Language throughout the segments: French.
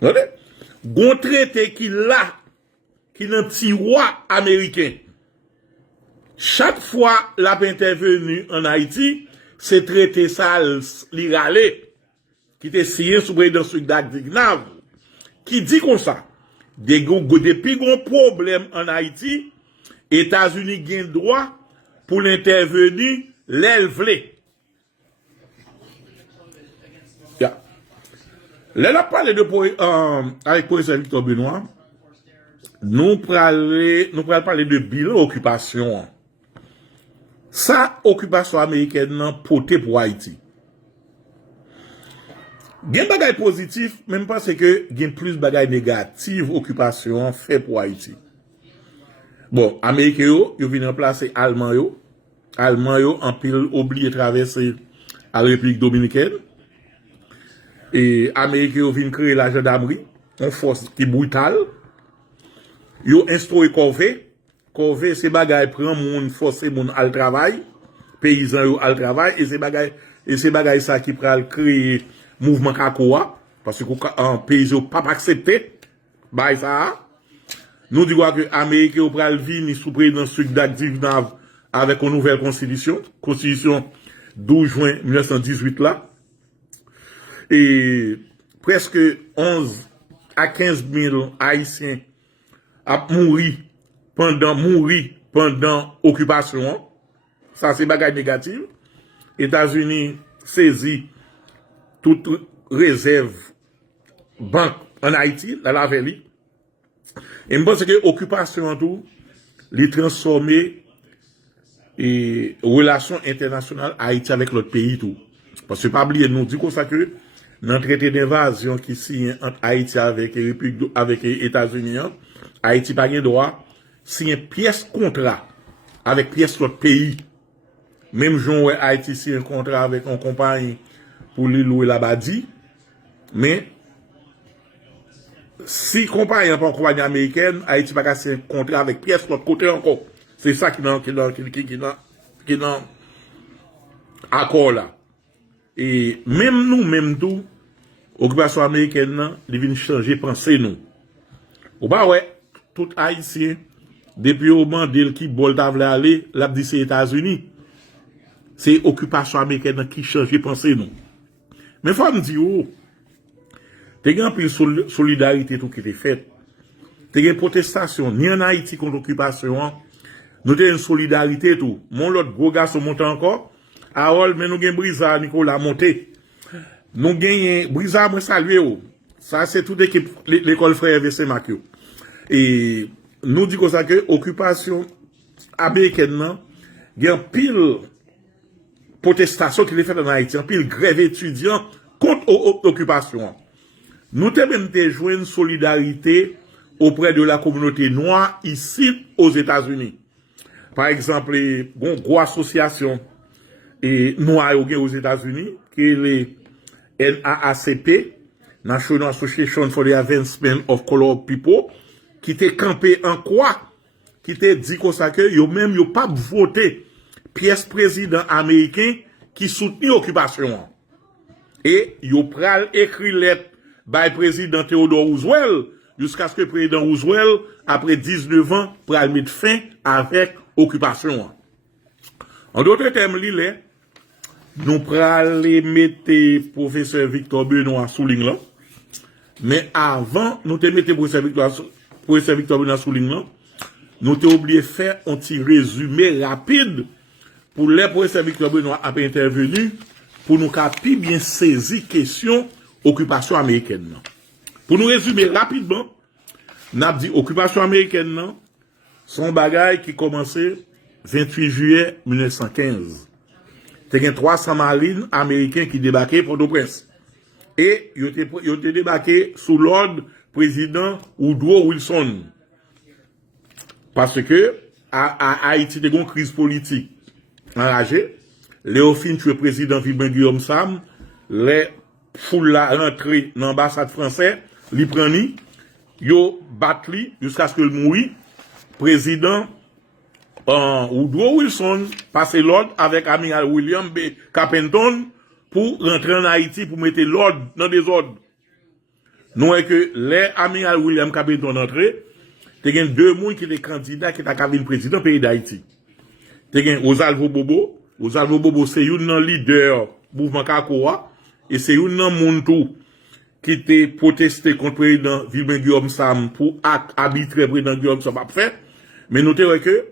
Regardez? Gon traité qui là, qui dans tiroir américain. Chaque fois l'a intervenu en Haïti, c'est traité ça l'iralé, qui était signé sous président Soudak Dignav, qui dit comme ça, depuis qu'on problème en Haïti, États-Unis gagnent droit pour l'intervenir l'élevlé. Yeah. Là, on a parlé de avec le professeur Victor Benoît, nous prenons parler de bilan occupation. Ça, occupation américaine, non, portée pour Haïti. Il y a des bagages positifs, même parce que il y a plus de bagages négatifs, occupation fait pour Haïti. Bon, Américains, ils viennent remplacer Allemands, en pile, oublié traverser à la République Dominicaine. Et Américains viennent créer la gendarmerie, une force qui est brutale. Ils ont instauré Corvée. Corvée, c'est bagaille prend moun, force moun al travail. Paysans yo al travail. Et c'est bagaille ça qui prend créer mouvement Kakoa. Parce que un paysan pas accepté. Bah, ça. Nous disons que l'Amérique au pral venir sous président Soudak Dignav avec une nouvelle constitution. Constitution 12 juin 1918 là. Et presque 11 à 15 000 Haïtiens a mouru pendant occupation. Ça, c'est bagage négatif. États-Unis saisit toute réserve banque en Haïti, la Lavelli. Et je pense que l'occupation tout, les transformer et relations internationales Haïti avec l'autre pays tout. Parce que pas oublier, nous dit comme ça que dans le traité d'invasion qui signe entre Haïti avec les États-Unis, Haïti n'a pas droit signer pièce contrat avec pièce l'autre pays. Même jour Haïti signe un contrat avec une compagnie pour lui louer la badi, mais si compagnie pas une compagnie américaine, Haïti n'a pas signer un contrat avec pièce l'autre côté encore. C'est ça qui dans accord là. Et même tout, occupation américaine, ils viennent changer penser nous. Ou bah ouais, tout Haïtien, depuis au moment qui bol tavle aller, l'a dit c'est États-Unis. C'est occupation américaine qui change penser nous. Mais faut me dire, oh, t'es grand plus solidarité tout qui est faite. T'es une protestation, ni en Haïti contre l'occupation, nous t'es une solidarité tout. Mon l'autre gros garçon monte encore. Aol, mais nous gagnons Brisa, Nicolas monté. Nous gagnons Brisa, moi saluer. Ça, c'est toute l'équipe, l'école frère VC Macchio. Et nous disons ça que occupation américaine, il y a pile protestation qui est faite en Haïti, pile grève étudiant contre l'occupation. Nous avons même joué une solidarité auprès de la communauté noire ici aux États-Unis. Par exemple, une grosse association et noire aux États-Unis, qui est les NAACP, National Association for the Advancement of Colored People, qui était campé en quoi, qui était dit comme ça que yo même yo pas voté pièce président américain qui soutenait l'occupation. Et yo pral écrit lettre by président Theodore Roosevelt jusqu'à ce que le président Roosevelt après 19 ans pral mettre fin avec l'occupation. En d'autres termes, nous pral mettre professeur Victor Benoît sous ligne là. Mais avant, nous te mettons professeur Victor Benoît sous ligne là. Nous t'ai oublié faire un petit résumé rapide pour les professeurs Victor Benoît a intervenu pour nous capi bien saisir question occupation américaine. Pour nous résumer rapidement, n'a dit occupation américaine son bagage qui commençait 28 juillet 1915. Il y a 300 marines américains qui débarquaient pour Port-au-Prince. Et ils ont débarqué sous l'ordre président Woodrow Wilson. Parce que à Haïti, il y a une crise politique enragée. Léophine, tu es président Vibin Guillaume Sam, les foules la rentrée dans l'ambassade française, li preni, yo batli jusqu'à ce que le mouille. Président Woodrow Wilson passe l'ordre avec amiral William B. Carpenton pour rentrer en Haïti pour mettre l'ordre dans des ordres. Nous, que les amiral William Capeton entré, il y a deux personnes qui étaient candidats qui étaient président du pays d'Haïti. Il y a Osalvo Bobo. Osalvo Bobo, c'est un leader du mouvement Kakoa. Et c'est un monde qui était protesté contre le président Vilben Guillaume Sam pour arbitrer le président Guillaume Sam a fait. Mais notez que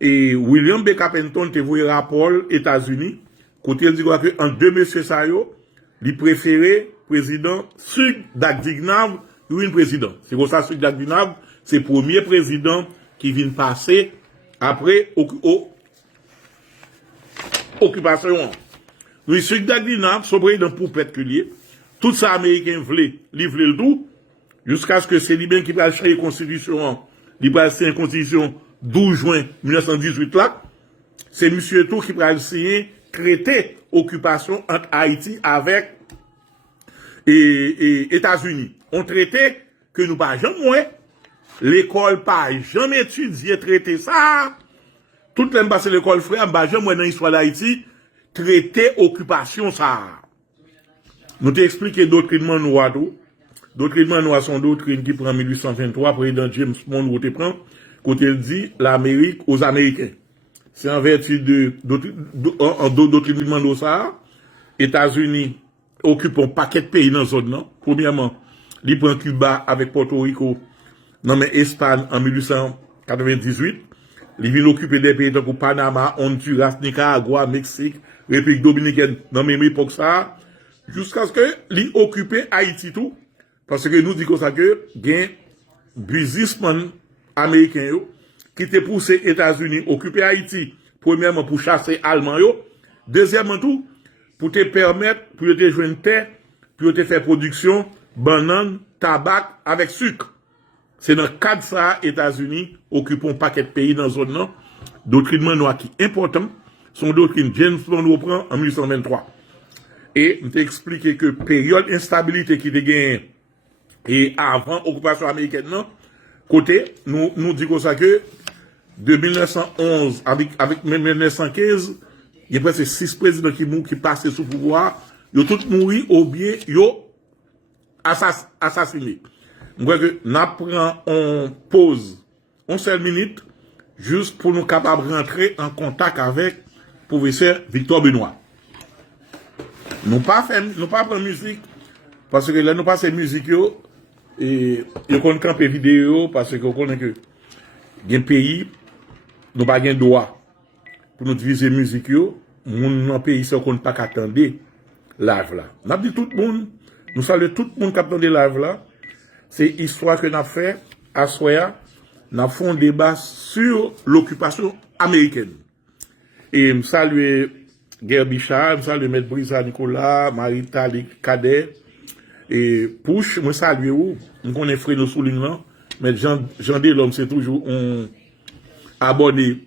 William B. Capenton te voyé rapport aux États-Unis, côté il dit que en deux messieurs Sayo, il préférait président Sud Dagdignav ou un président. C'est pour ça Sud Dagdignav, c'est le premier président qui vient passer après occupation. Nous Sud Dagdignav, son président pour péculier, tout ça américain voulait, livrer le tout, jusqu'à ce que c'est lui-même qui va changer la constitution, il va signer la constitution 12 juin 1918 là, c'est monsieur tout qui va signer traité occupation entre Haïti avec et États-Unis. On traité que nous pas jamais l'école pas jamais étudié traité ça. Tout le monde passe l'école frère, pas jamais dans l'histoire d'Haïti traité occupation ça. Nous t'expliquer doctrinement noir tout. Doctrinement noir sont doctrines qui prend 1823, président James Monroe te prend, quand il dit l'Amérique aux Américains. C'est en vertu de doctrinement noir ça, États-Unis occupent un paquet de pays dans la zone, non? Premièrement, ils prennent Cuba avec Porto Rico, non mais Espagne en 1898. Ils viennent occuper des pays comme Panama, Honduras, Nicaragua, Mexique, République Dominicaine, dans même époque ça, jusqu'à ce que ils occupent Haïti tout. Parce que nous disons ça que, il y a un businessman américain qui te poussé aux États-Unis occuper Haïti, premièrement pour chasser Allemands, deuxièmement tout, pour te permettre, pour te jouer une terre, pour te faire production, banane, tabac avec sucre. C'est dans le cadre de ça, États-Unis occupent un paquet de pays dans la zone non. Doctrinement noir qui est important, son doctrine James Monroe reprend en 1823. Et je t'ai expliqué que période d'instabilité qui te gagne et avant occupation américaine, non, côté, nous disons ça que de 1911 avec 1915, il y a presque 6 présidents qui passaient sous pouvoir, ils ont tous mouru ou bien ils ont assassiné. Moi, nous prenons en pause, une seule minute, juste pour nous capables de rentrer en contact avec le professeur Victor Benoît. Nous pas prendre musique, parce que là, nous passons musique, et nous connaissons camper vidéo, parce que nous connaissons que, un pays, nous pas de droit pour nous diviser musique, nous, dans pays, ça, qu'on ne pas qu'attendre live là. Nous avons dit tout le monde, nous saluons tout le monde qui attend live là. C'est histoire que nous avons fait, à Soya, nous avons fait un débat sur l'occupation américaine. Et je salue Guerre Bichard, je salue M. Brisa Nicolas, Marita Cadet, et Pouche, je salue où, je connais Fredo Soulignan, mais Jean Delhomme, c'est toujours un abonné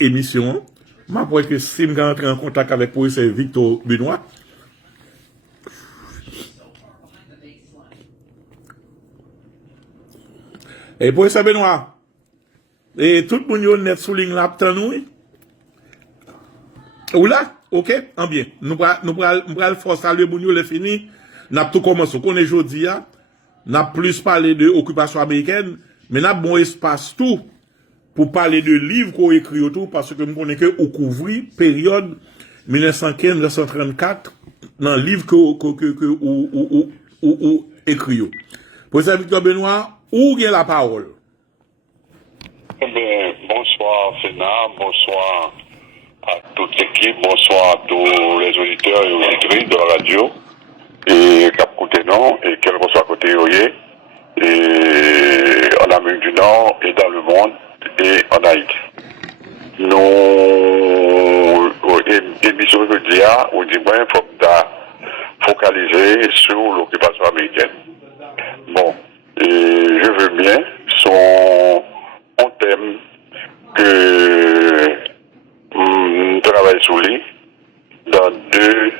émission. Je crois que si je rentre en contact avec le professeur Victor Benoît, et professeur Benoît, et tout le monde net souligne là, ou là, ok, en bien. Nous pral force saluer Bounio le fini. N'a tout commencé. Qu'on est aujourd'hui, n'a plus parlé de occupation américaine, mais n'a bon espace tout pour parler de livres qu'on écrit autour, parce que nous connaissons que au couvrir période 1915-1934 dans le livre ou écrit. Professeur Victor Benoît, où est la parole? Eh bien, bonsoir Sénat, bonsoir à toute l'équipe, bonsoir à tous les auditeurs et auditrices de la radio, et Cap Coutenon, et quel que soit côté Oye, et en Amérique du Nord, et dans le monde, et en Haïti. Nous, émission de dia, on dit, il faut focaliser sur l'occupation américaine. Bon, et je veux bien, son thème que travaille sur lui dans 2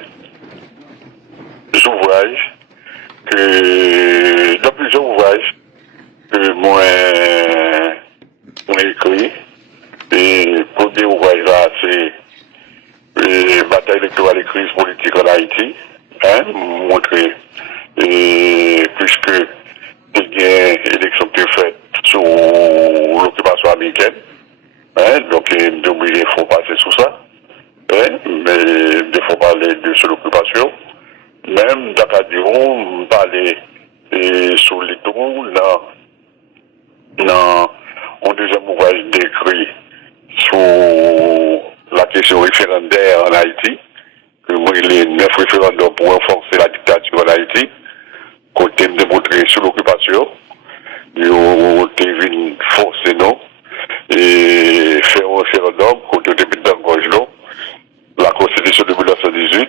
ouvrages dans plusieurs ouvrages que moi écrit. Et pour des ouvrages là, c'est Bataille électorale et crise politique en Haïti, montrer puisque il y a une élection qui est faite sous l'occupation américaine. Hein, donc, il faut passer sous ça. Hein, mais il faut parler de sur l'occupation. Même dans parler sur les tours, dans un deuxième ouvrage d'écrit sur la question référendaire en Haïti, que moi, les 9 référendums pour renforcer la dictature en Haïti, côté me démontrer sur l'occupation, ils ont été forcés, non, et faire un référendum, côté de d'engorge, non, la Constitution de 1918,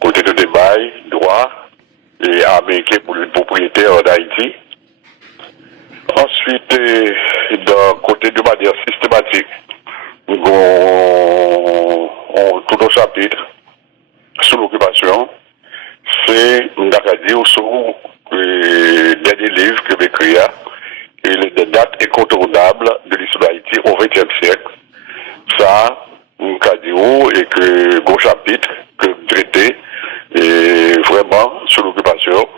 côté de débat, droit, et américain pour le propriétaire en Haïti. Ensuite, d'un côté de manière systématique, tout un chapitre sur l'occupation, c'est dire sur le dernier livre que j'écris, et les dates incontournables de l'histoire d'Haïti au XXe siècle. Ça, et que gros chapitre que traité et vraiment sur l'occupation,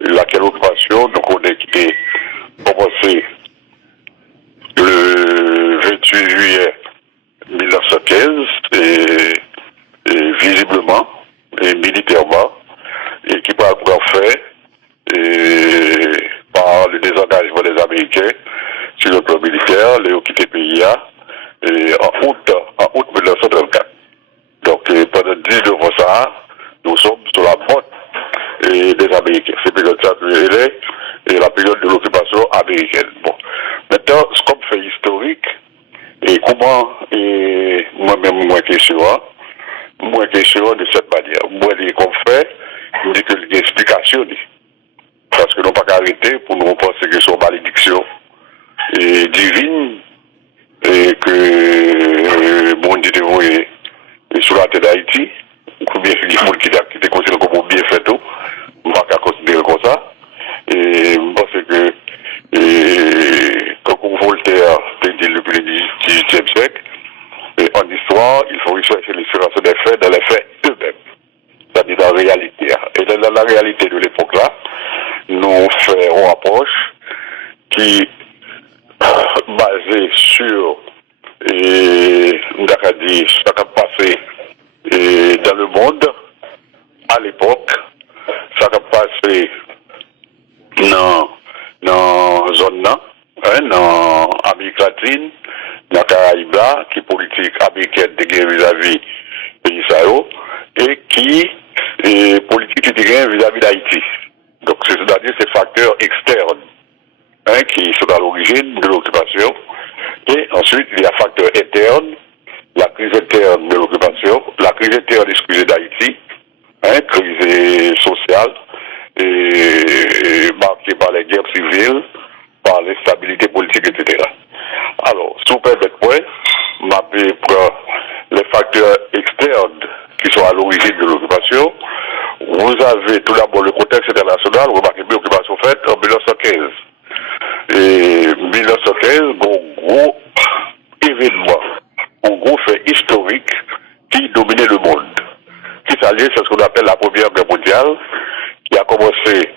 laquelle occupation, donc on est quitté commencé le 28 juillet 1915 et visiblement et militairement et qui peut avoir fait par le désengagement des Américains sur le plan militaire, les ont quitté le pays en août 1934. Donc pendant 10 ans ça, nous sommes sur la botte des Américains. C'est période ça et la période de l'occupation américaine. Bon. Maintenant, comme fait historique, et comment moi-même moi question de cette manière. Moi les qu'on fait, je dis que l'explication parce que nous pas arrêter pour nous penser que c'est une malédiction et divine et que bon Dieu dévoué sur la terre d'Haïti, ou bien il faut qu'il était considéré comme bien fait tout, on va pas considérer comme ça. Et je pense que comme Voltaire l'a dit depuis le XVIIIe siècle, en histoire, il faut rechercher l'inspiration des faits dans les faits eux-mêmes, c'est-à-dire dans la réalité. Et dans la réalité de l'époque-là, nous faisons une approche qui basée sur ce qui a passé dans le monde à l'époque, ça a passé dans la zone dans l'Amérique latine, dans la Caraïbe, qui est politique américaine vis-à-vis de Israël, et qui est politique vis-à-vis d'Haïti. Donc, c'est-à-dire ces facteurs externes qui sont à l'origine de l'occupation. Et ensuite, il y a facteurs internes, la crise interne de l'occupation, la crise interne excusez d'Haïti, crise sociale, et marquée par les guerres civiles, par l'instabilité politique, etc. Alors, sous permettre point, m'appeler pour les facteurs externes qui sont à l'origine de l'occupation. Vous avez tout d'abord le contexte international, remarquez bien l'occupation faite en 1915. Et 1915, gros événement, un gros fait historique qui dominait le monde. Qui s'allie, c'est ce qu'on appelle la Première Guerre mondiale, qui a commencé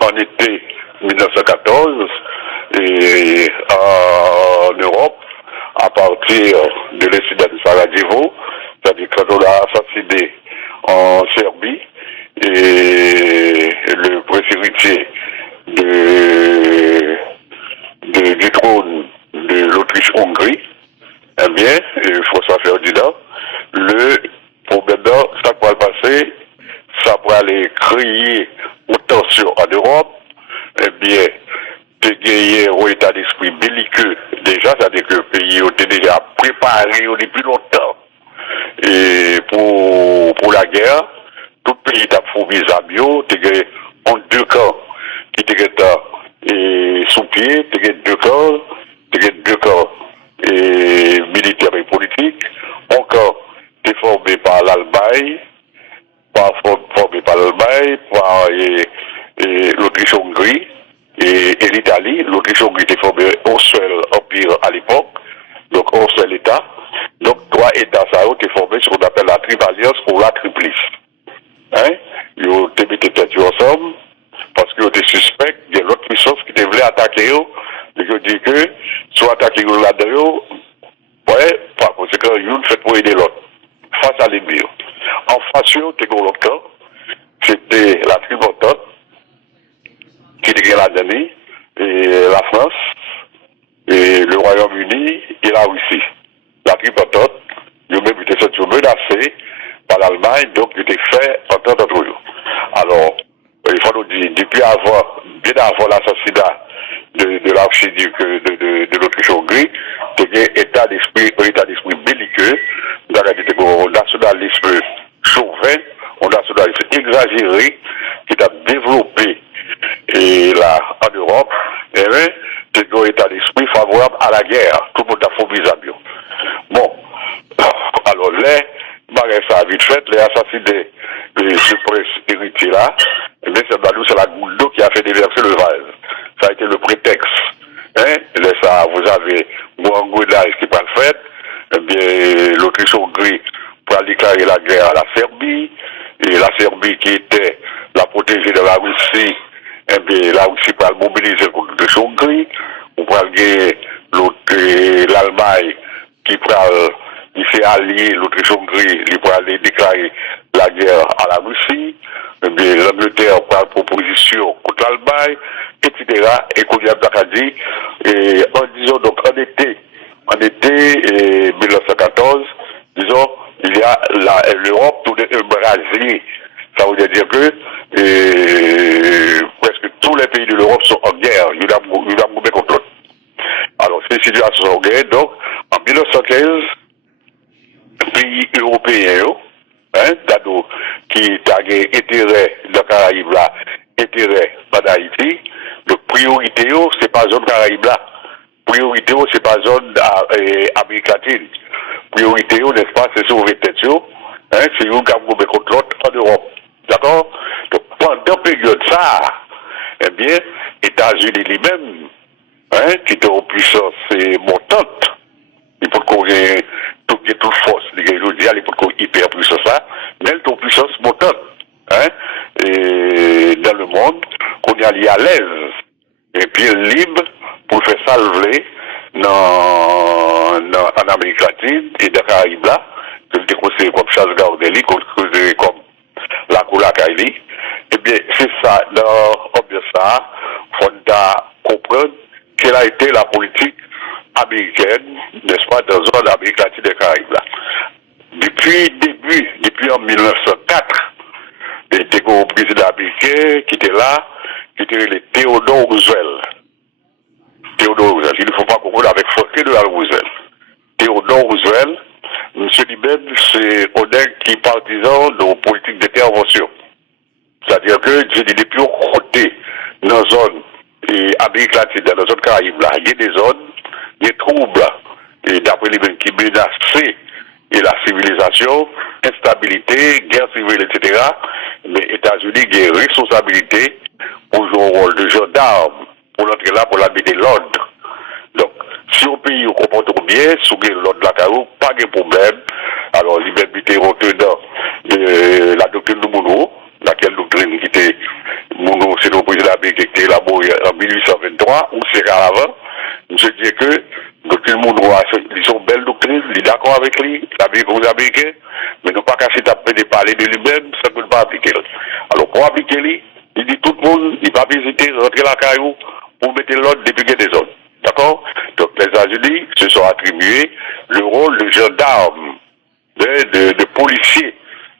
en été 1914 et en Europe à partir de l'incident de Sarajevo, c'est-à-dire quand on a assassiné en Serbie et le prince héritier du trône de l'Autriche-Hongrie, eh bien, François Ferdinand, le problème là, ça pourrait passer, ça pourrait aller créer une tension en Europe, eh bien, de gagner un état d'esprit belliqueux déjà, c'est-à-dire que le pays était déjà préparé depuis longtemps et pour la guerre, tout pays a fourmi Zabio, en deux camps qui étaient sous pied, deux camps et militaires et politiques, un camp était formé par l'Allemagne, par l'Autriche-Hongrie et l'Italie. L'Autriche-Hongrie était formée au seul empire à l'époque, donc au seul État. Donc, trois États, ça a été formé sur ce qu'on appelle la triple alliance ou la triplice. Ils ont mis tête ensemble, parce qu'ils ont je dis que, soit attaquer là-dedans, ouais, par conséquent, une fait pour aider l'autre. Face à l'ennemi. En face, tu as l'autre camp, c'était la tribu entente, qui était la Danie, et la France, et le Royaume-Uni, et la Russie. La tribu entente, ils ont même été menacés par l'Allemagne, donc ils étaient fait entente entre eux. Alors, il faut nous dire, depuis avant, bien avant l'assassinat de l'archiduc de l'Autriche-Hongrie, il y a un état d'esprit belliqueux, un nationalisme chauvin, un nationalisme exagéré qui a développé et là, en Europe, et bien, c'est un état d'esprit favorable à la guerre. Tout le monde a phobie à bio. Bon, alors ça a vite fait, les assassinés de ce prince héritier là, mais c'est la goutte d'eau qui a fait déverser le vase. Ça a été le prétexte. Hein? Là, ça, vous avez Mouangouda qui pas le fait, eh bien, l'Autriche-Hongrie pour déclarer la guerre à la Serbie, et la Serbie qui était la protégée de la Russie, eh bien, la Russie pour mobiliser contre l'Autriche-Hongrie, on peut l'Allemagne qui s'est allié l'Autriche-Hongrie, il peut aller déclarer la guerre à la Russie, eh bien, l'Angleterre prend proposition contre l'Allemagne, etc. Et qu'on y a dit, et en disant donc en été 1914, disons, il y a l'Europe tournée un brasier. Ça veut dire que presque tous les pays de l'Europe sont en guerre. Il y a un contre l'autre. Alors, c'est une situation en guerre. Donc, en 1915, pays européens, hein, d'ado, qui a intérêt dans le Caraïbe là, intérêt en Haïti, de priorité, c'est pas zone Caraïbe là. Priorité, c'est pas zone Amérique latine. Priorité, n'est-ce pas, c'est sauver tête, hein, c'est une qui a contre l'autre en Europe. D'accord? Donc, pendant la période ça, eh bien, États-Unis lui-même, hein, qui était en puissance montante, il faut qu'on ait toute force, je dis, il faut qu'on ait hyper puissance ça, mais elle est en puissance montante, hein, et dans le monde, qu'on est allé à l'aise, et puis libre pour faire salver en Amérique latine et dans les Caraïbes là, que je considéré comme Charles Gaudelli, que je considéré comme la Koula Kaili. Eh bien, c'est ça, dans ça, il faut comprendre quelle a été la politique américaine, n'est-ce pas, dans la zone d'Amérique latine et des Caraïbes là. Depuis en 1904, il y a un président américain qui était là, qui était le Theodore Roosevelt. Theodore Roosevelt, il ne faut pas confondre avec Franklin Delano Roosevelt. Theodore Roosevelt, monsieur lui-même, c'est un qui est partisan de la politique d'intervention. C'est-à-dire que, je dis, depuis on côté, dans la zone Amérique latine, dans la zone Caraïbe, là, il y a des zones, il y a des troubles, et d'après les mêmes qui menacent et la civilisation, instabilité, guerre civile, etc. Mais les États-Unis ont une responsabilité pour jouer un rôle de gendarme, pour l'entrer là, pour la mettre l'ordre. Donc, si au pays on comporte bien, si on l'ordre de la carreau, pas de problème. Alors, liberté retenant la doctrine de Monroe, laquelle doctrine qui était, Monroe, c'est le président américain qui était élaboré en 1823, ou c'est avant. Je dis que doctrine Monroe, ils sont belles doctrines, il est d'accord avec lui, les Américains, mais non pas qu'à s'étaper de parler de lui-même, ça ne peut pas appliquer. Alors, pour appliquer lui, il dit tout le monde, il va visiter, rentrer la caillou, pour mettre l'ordre depuis des zones. D'accord? Donc, les États-Unis se sont attribués le rôle de gendarme, de policier.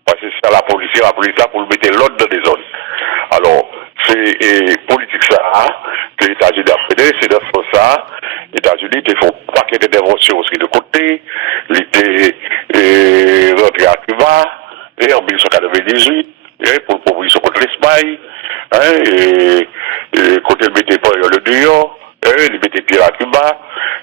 Parce que c'est ça la police là pour mettre l'ordre dans des zones. Alors, c'est politique ça, que les États-Unis ont fait, c'est dans ce sens ça. Les États-Unis ils font un paquet d'interventions aussi de côté. Ils étaient rentrés à Cuba, et en 1998, pour le proposition contre l'Espagne, hein, et côté le mettait pas le New York, il mettait pied à Cuba,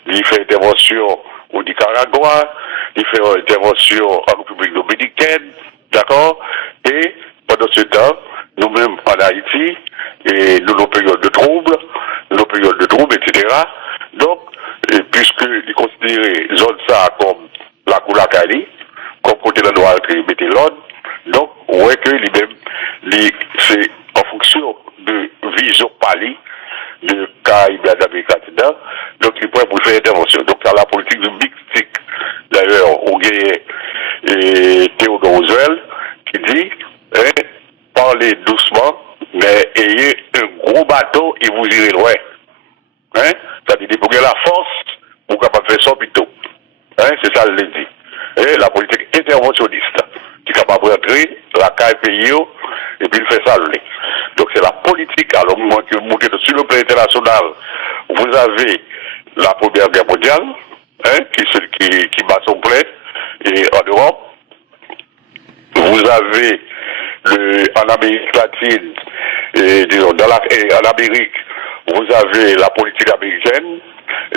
il fait intervention au Nicaragua, il fait intervention en République dominicaine, d'accord? Et pendant ce temps, nous-mêmes en Haïti, et nous nos périodes de troubles, etc. Donc, puisqu'il considérait zone ça comme la Koulakali, comme côté de droit qui mettait l'ordre, donc, on voit que lui-même, c'est en fonction de vision pali, de Caraïbes et d'Amérique latine, donc il est prêt pour faire intervention. Donc dans la politique du big stick, d'ailleurs, on gagne Théodore Roosevelt qui dit, hein, parlez doucement, mais ayez un gros bateau et vous irez loin. Hein? C'est-à-dire pour la force, pour capable faire ça plutôt. Hein? C'est ça le dit. Et la politique interventionniste, qui est capable de rentrer, la caille pays, et puis il fait ça. Donc c'est la politique, alors que vous montez sur le plan international, vous avez la Première Guerre mondiale, hein, qui bat son plein, et en Europe, vous avez en Amérique latine, et disons, en Amérique, vous avez la politique américaine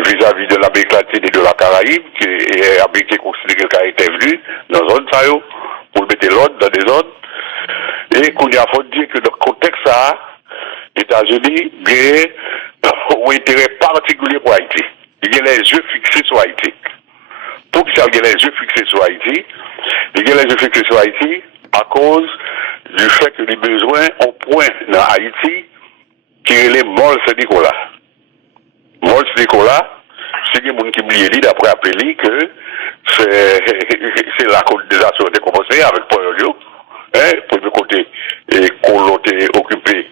vis-à-vis de l'Amérique latine et de la Caraïbe, qui est américain considéré qu'elle était venu dans une zone, ça, pour mettre l'ordre dans des zones. Et qu'on a faut dire que dans le contexte, ça, les États-Unis ont un intérêt particulier pour Haïti. Ils ont les yeux fixés sur Haïti. Pour qu'ils aient les yeux fixés sur Haïti, ils ont les yeux fixés sur Haïti à cause du fait que les besoins ont point dans Haïti qui est les Mol Saint-Nicolas. Mol Saint-Nicolas, c'est des gens qui oublient d'après appelé que c'est la colonisation qui a commencé avec Paul-Olio, hein, pour le côté qu'on a occupé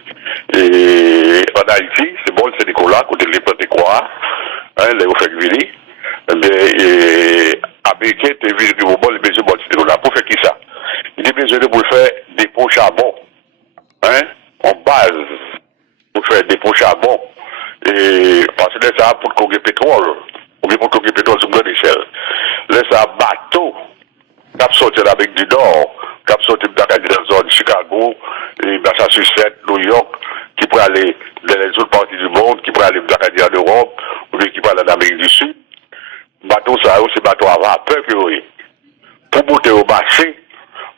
en Haïti, c'est Mol Saint-Nicolas, côté les Plantécois, hein, les Oufek-Vili, mais Américains étaient venus du moment, les besoins de Mol Saint-Nicolas, pour faire qui ça? Il a besoin pour faire des pots charbon, hein, en base, pour faire des pots charbon, et parce que ça pour qu'on ait pétrole, ou bien pour qu'on ait pétrole sur grande échelle. Là, ça bateau, qui sorti de l'Amérique du Nord, qui sorti de la zone Chicago, et Massachusetts, New York, qui pourrait aller dans les autres parties du monde, qui pourrait aller en Europe, ou bien qui pourrait aller en Amérique du Sud. Bateau, ça, c'est bateau à vapeur, pour monter au marché,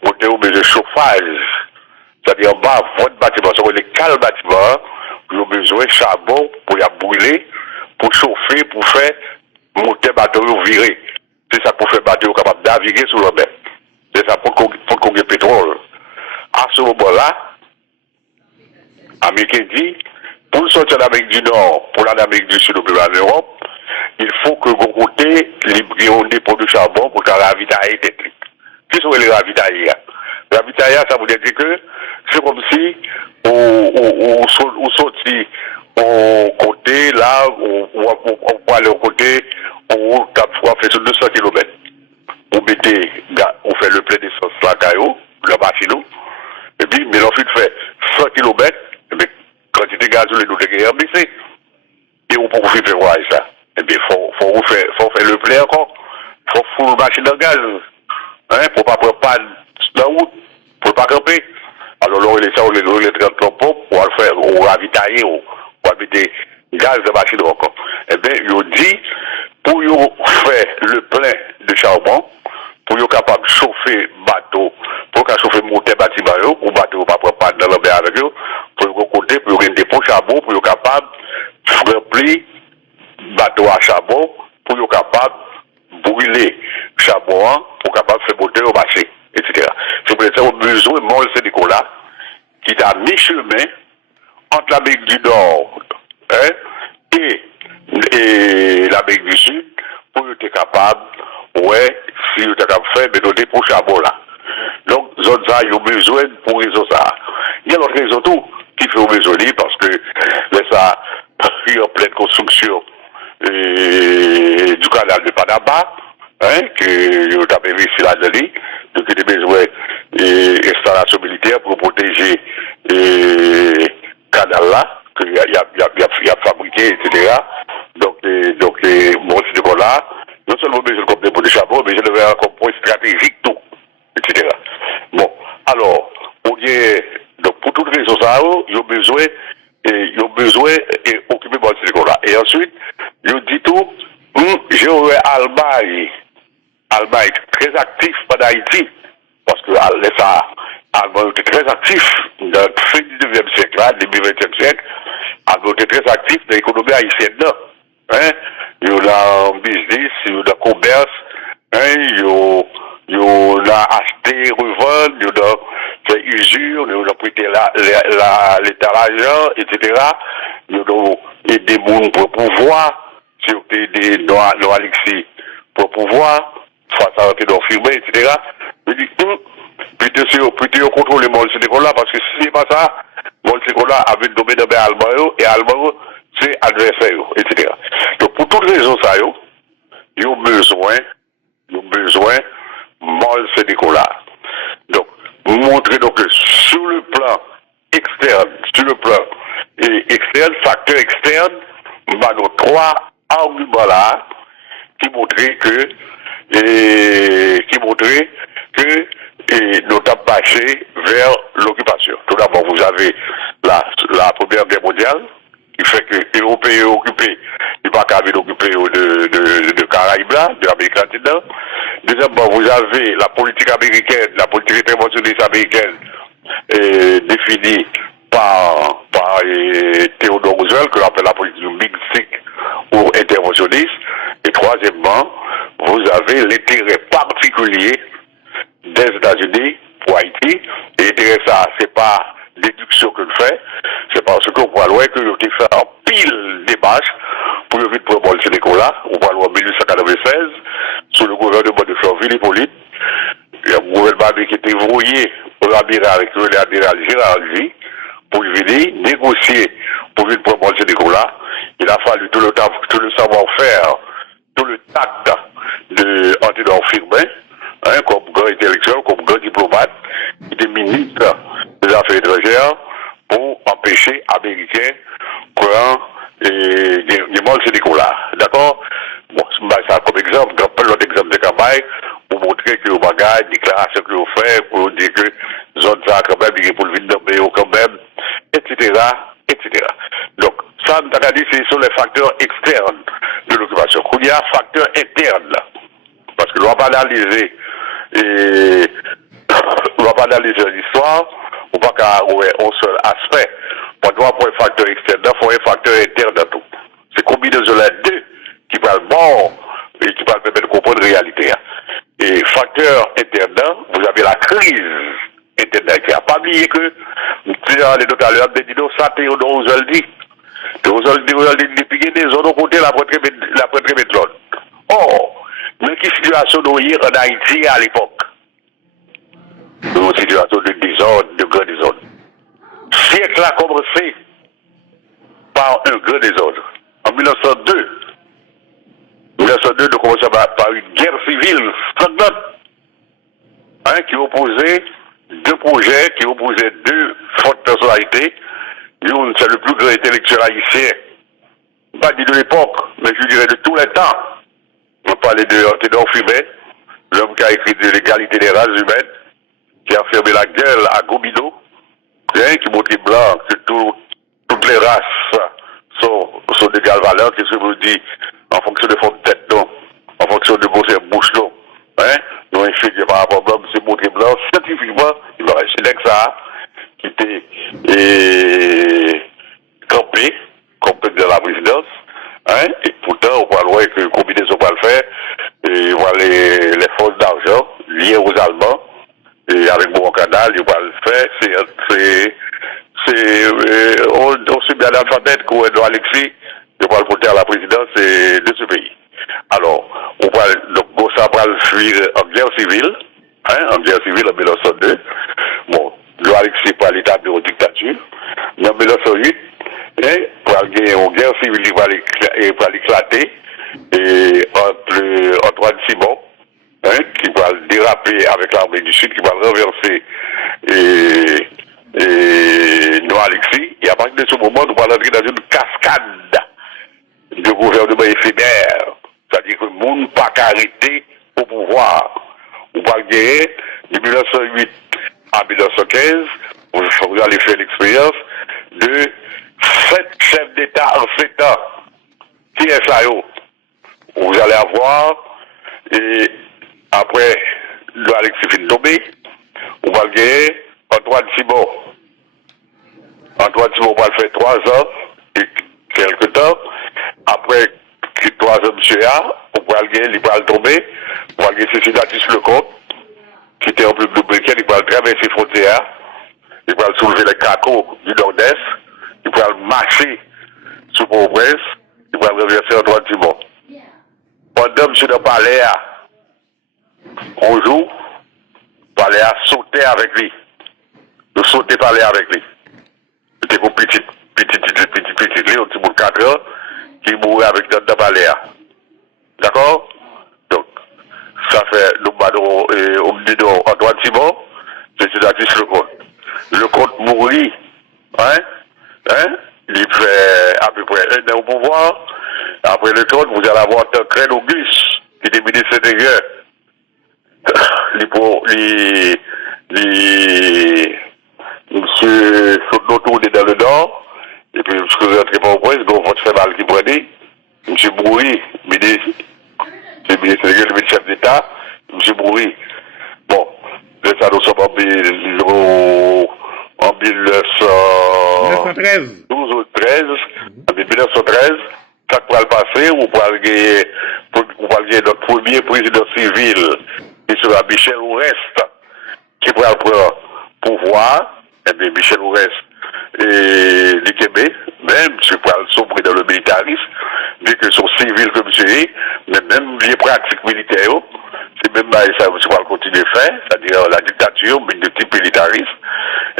monter au besoin de chauffage, c'est-à-dire en bas, votre bâtiment, c'est les cales bâtiments, vous avez besoin de charbon pour y brûler, pour chauffer, pour faire monter le bateau virer. C'est ça pour faire le bateau capable de naviguer sur le mer. C'est ça pour qu'on ait le pétrole. À ce moment-là, l'Américain dit, pour sortir de l'Amérique du Nord, pour aller en Amérique du Sud ou en Europe, il faut que vous côté libérer des produits de charbon pour faire ravitailler des trucs. Qui sont les ravitailler? Ravitailler, ça veut dire que c'est comme si on sortit au côté là, on aller au côté, on fait sur 200 km. On fait le plein d'essence là, la machine, et puis, mais l'ensuite fait 100 km, et bien, quantité de gazole nous devons baisser. Et on peut faire voir ça. Et bien, faut faire le plein encore. Faut foutre la machine de gaz. Hein, pour pas prendre panne dans la route, pour pas camper. Alors, là, on les 30 pompes, on va le faire, on va ravitailler, on va mettre gaz de machine encore. Eh bien, ils dit, pour faire le plein de charbon, pour être capable de chauffer bateau, pour qu'on chauffer moteur bâtiment, ou bateau pas prendre panne dans la mer avec eux, pour être côté, pour être dépôt charbon, pour être capable de remplir bateau à charbon, pour être capable de brûler charbon, pour être capable de faire monter au marché, etc. C'est pour ça qu'on a besoin de Mol Saint-Nicolas, qui est à mi-chemin entre l'Amérique du Nord, hein, et l'Amérique du Sud, pour être capable, ouais, si vous êtes capable de faire, mais donner pour charbon là. Donc, zone ça, il y a besoin pour raison ça. Il y a l'autre raison tout qui fait besoin parce que ça, il y a pleine construction du canal de Panama, hein, que vous avez vu ici là-dedans, donc il y a besoin d'installation militaire pour protéger le canal là, qu'il y a fabriqué, etc. Donc, bon, c'est là, non seulement besoin comme des pots de charbon, mais je le verrai comme point stratégique tout, etc. Bon, alors, donc pour toutes les raisons, ils ont besoin d'occuper bon là. Et ensuite, ils dit tout, j'aurais Allemagne très actif pendant Haïti, parce que Allemagne était très actif dans le fin du 19e siècle, là, début 20e siècle, Allemagne était très actif dans l'économie haïtienne là. Hein? Il y a un business, il y a un commerce, hein? Il y a acheté, revendre, il y a fait usure, il y a prêté l'État l'argent, etc. et des gens pour pouvoir, si on des dans Alexis, pour pouvoir, face à l'entrée dans firme, etc. Je dis, plutôt contrôler le Sénégal là, parce que si c'est pas ça, le Sénégal là avait tombé dans les Allemands, et Allemands, c'est adversaire, etc. Donc, pour toutes les raisons, ça, ils ont besoin, mal Sénégal là. Donc, montrer donc que sur le plan externe, facteur externe, bah, nos trois arguments là, qui montraient que nous avons marché vers l'occupation. Tout d'abord, vous avez la Première Guerre mondiale, qui fait que les Européens occupés, ils ne sont pas occupés de Caraïbes là, de l'Amérique latine. Deuxièmement, vous avez la politique américaine, la politique interventionniste américaine, définie par Theodore Roosevelt, que l'on appelle la politique mixtique ou interventionniste. Et troisièmement, vous avez l'intérêt particulier des États-Unis pour Haïti. Et l'intérêt ça, c'est pas déduction que le fait, c'est parce qu'on voit loin que l'on fait en pile démarche pour le vite pour le Sénégal. On voit loin en 1896, sous le gouvernement de Florville Hippolyte, le gouvernement qui était voyé au l'amiral Gérard Lee, pour venir négocier pour venir pour le Sénégal. Il a fallu tout le savoir-faire, tout le tact de Antédore Firmin, comme grand intellectuel, comme grand diplomate, qui était ministre des Affaires étrangères, pour empêcher les Américains de manger ces Nicolas. D'accord? Bon, ça comme exemple, l'autre exemple de campagne, pour montrer que le bagage, déclaration que vous faites, pour dire que zone ça quand même, il est pour le vide de quand même, etc., etc. Donc, ça, on a dit, c'est sur les facteurs externes de l'occupation. Il y a un facteur interne, là. Parce que l'on va pas analyser, l'histoire, on va pas un seul aspect. On doit pour un facteur externe, il faut un facteur interne dans tout. C'est combinaison les deux qui va le bon et qui va permettre de comprendre la réalité. Et facteur interne, vous avez la crise interne qui a pas oublié que, tout à l'heure, ça, Théodore Roosevelt dit. Théodore Roosevelt dit, depuis des zones au côté la première zone. Or, mais quelle situation nous y en Haïti à l'époque? Une situation de désordre, de grand désordre. Siècle a commencé par un grand désordre. En 1902, nous commençons par une guerre civile sanglante, qui opposait deux projets, qui opposaient deux fortes personnalités. L'une, c'est le plus grand intellectuel haïtien, pas dit de l'époque, mais je dirais de tous les temps. On parlait de Antédore Firmin, l'homme qui a écrit de l'égalité des races humaines, qui a fermé la gueule à Gobineau, qui montrait blanc que toutes les races sont d'égale valeur, qu'est-ce que vous dites, en fonction de fond de tête, non, en fonction de vos bouche, non, nous inférieurs par rapport à blanc, c'est montré blanc, scientifiquement, il va rester ça, qui était campé dans la présidence, et pourtant, on voit loin que la combinaison va le faire, et voilà les forces d'argent liées aux Allemands, et avec mon canal, il va le faire, on se met à l'alphabet qu'on est dans Alexis, il va le voter à la présidence de ce pays. Alors, donc, ça va le fuir en guerre civile, en guerre civile en 1902. Bon, le Alexis va l'établir en dictature. Mais en 1908, pour aller en guerre civile, il va l'éclater, et entre Antoine Simon, qui va le déraper avec l'armée du Sud, qui va le renverser, et nous, Alexis, et à partir de ce moment, nous allons entrer dans une cascade de gouvernement éphémère. C'est-à-dire que le monde n'a pas arrêté au pouvoir. On va gagner de 1908 à 1915, vous allez faire l'expérience de 7 chefs d'État en 7 ans. Qui est ça, yo? Vous allez avoir, et après, le Alexis fin tombé, on va gagner Antoine Simon. Antoine Simon va le faire 3 ans, et quelque temps. Après, 3 ans, monsieur A, on va le gagner, il va le tomber. On va gagner Cécidatis Lecomte, qui était en plus dominicain, il va le traverser les frontières. Il va soulever les cacos du Nord-Est. Il va marcher sous Port-au-Prince, il va renverser Antoine Simon. Pendant M. dans le palais, un jour, le palais a sauté avec lui. Nous sauté palais avec lui. C'était un petit, un petit bout de 4 ans, qui mourait avec dans le palais. D'accord? Donc, ça fait, nous avons Antoine Simon, c'est l'artiste le compte. Le compte mourit, hein? Il fait à peu près 1 an au pouvoir. Après le compte, vous allez avoir Tancred Auguste, qui est ministre de l'Intérieur. Monsieur Chaudenot tourné dans le nord, et puis, parce que vous entrez pas au prince, donc votre fait mal qui prenait. Monsieur Bourri, ministre, le ministre le chef d'État, monsieur Bourri. Bon, le ça nous sommes en 1913. 12 ou 13, en 1913, ça pourra le passer, on pourra gagner notre premier président civil, qui sera Michel Ourest, qui pourra prendre pouvoir, et bien Michel Ourest et du Québec, même si pourra le sombrer dans le militarisme, vu que sont civils comme monsieur, mais même les pratiques militaires, c'est même ça vous pourra continuer à faire, c'est-à-dire la dictature, mais de type militariste,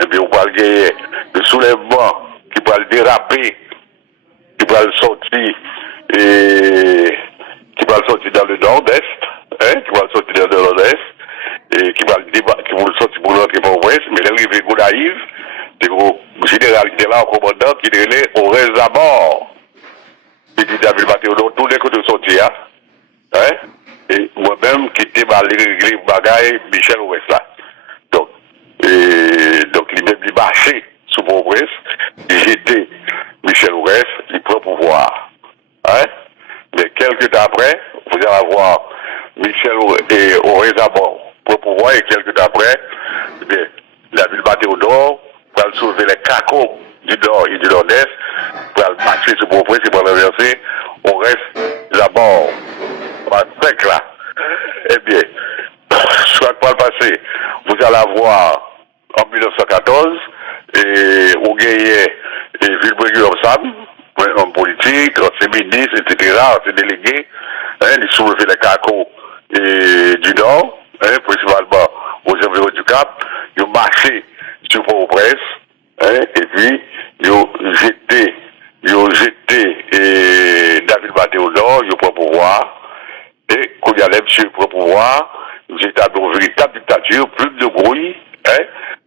et bien on pourra gagner le soulèvement qui pourra le déraper, qui va le sortir et qui va le sortir dans le nord-est, qui va le sortir dans le nord-est, et qui va le sortir pour l'autre ouest, mais l'arrivée Goudaïve, c'est gros général qui était là, en commandant, qui est au reste à mort. Il dit David Mathéo, tous les côtés sortis, et moi-même qui était mal réglé bagaille, Michel Ouest là. Donc, il même il marché sous mon ouest, j'étais Michel Ouest, il prend pouvoir. Mais quelques temps après, vous allez avoir Michel et Orézabon pour pouvoir, et quelques temps après, la ville Mathéo nord, pour aller soulever les cacos du nord et du nord-est, pour aller marcher sur mon prince et pour renverser, on reste là-bas, sec là. Eh bien, soit pas le passé, vous allez avoir en 1914, et on gagnait Villebregueux Sam, en politique, ancien ministre, etc., ancien délégué, ils soulevaient les cacos du Nord, principalement aux environs du Cap, ils ont marché sur Port-au-Prince, et puis ils ont jeté David Mathéo au Nord, ils ont pris pouvoir, et quand il y a monsieur pour pouvoir, ils étaient dans une véritable dictature, plus de bruit,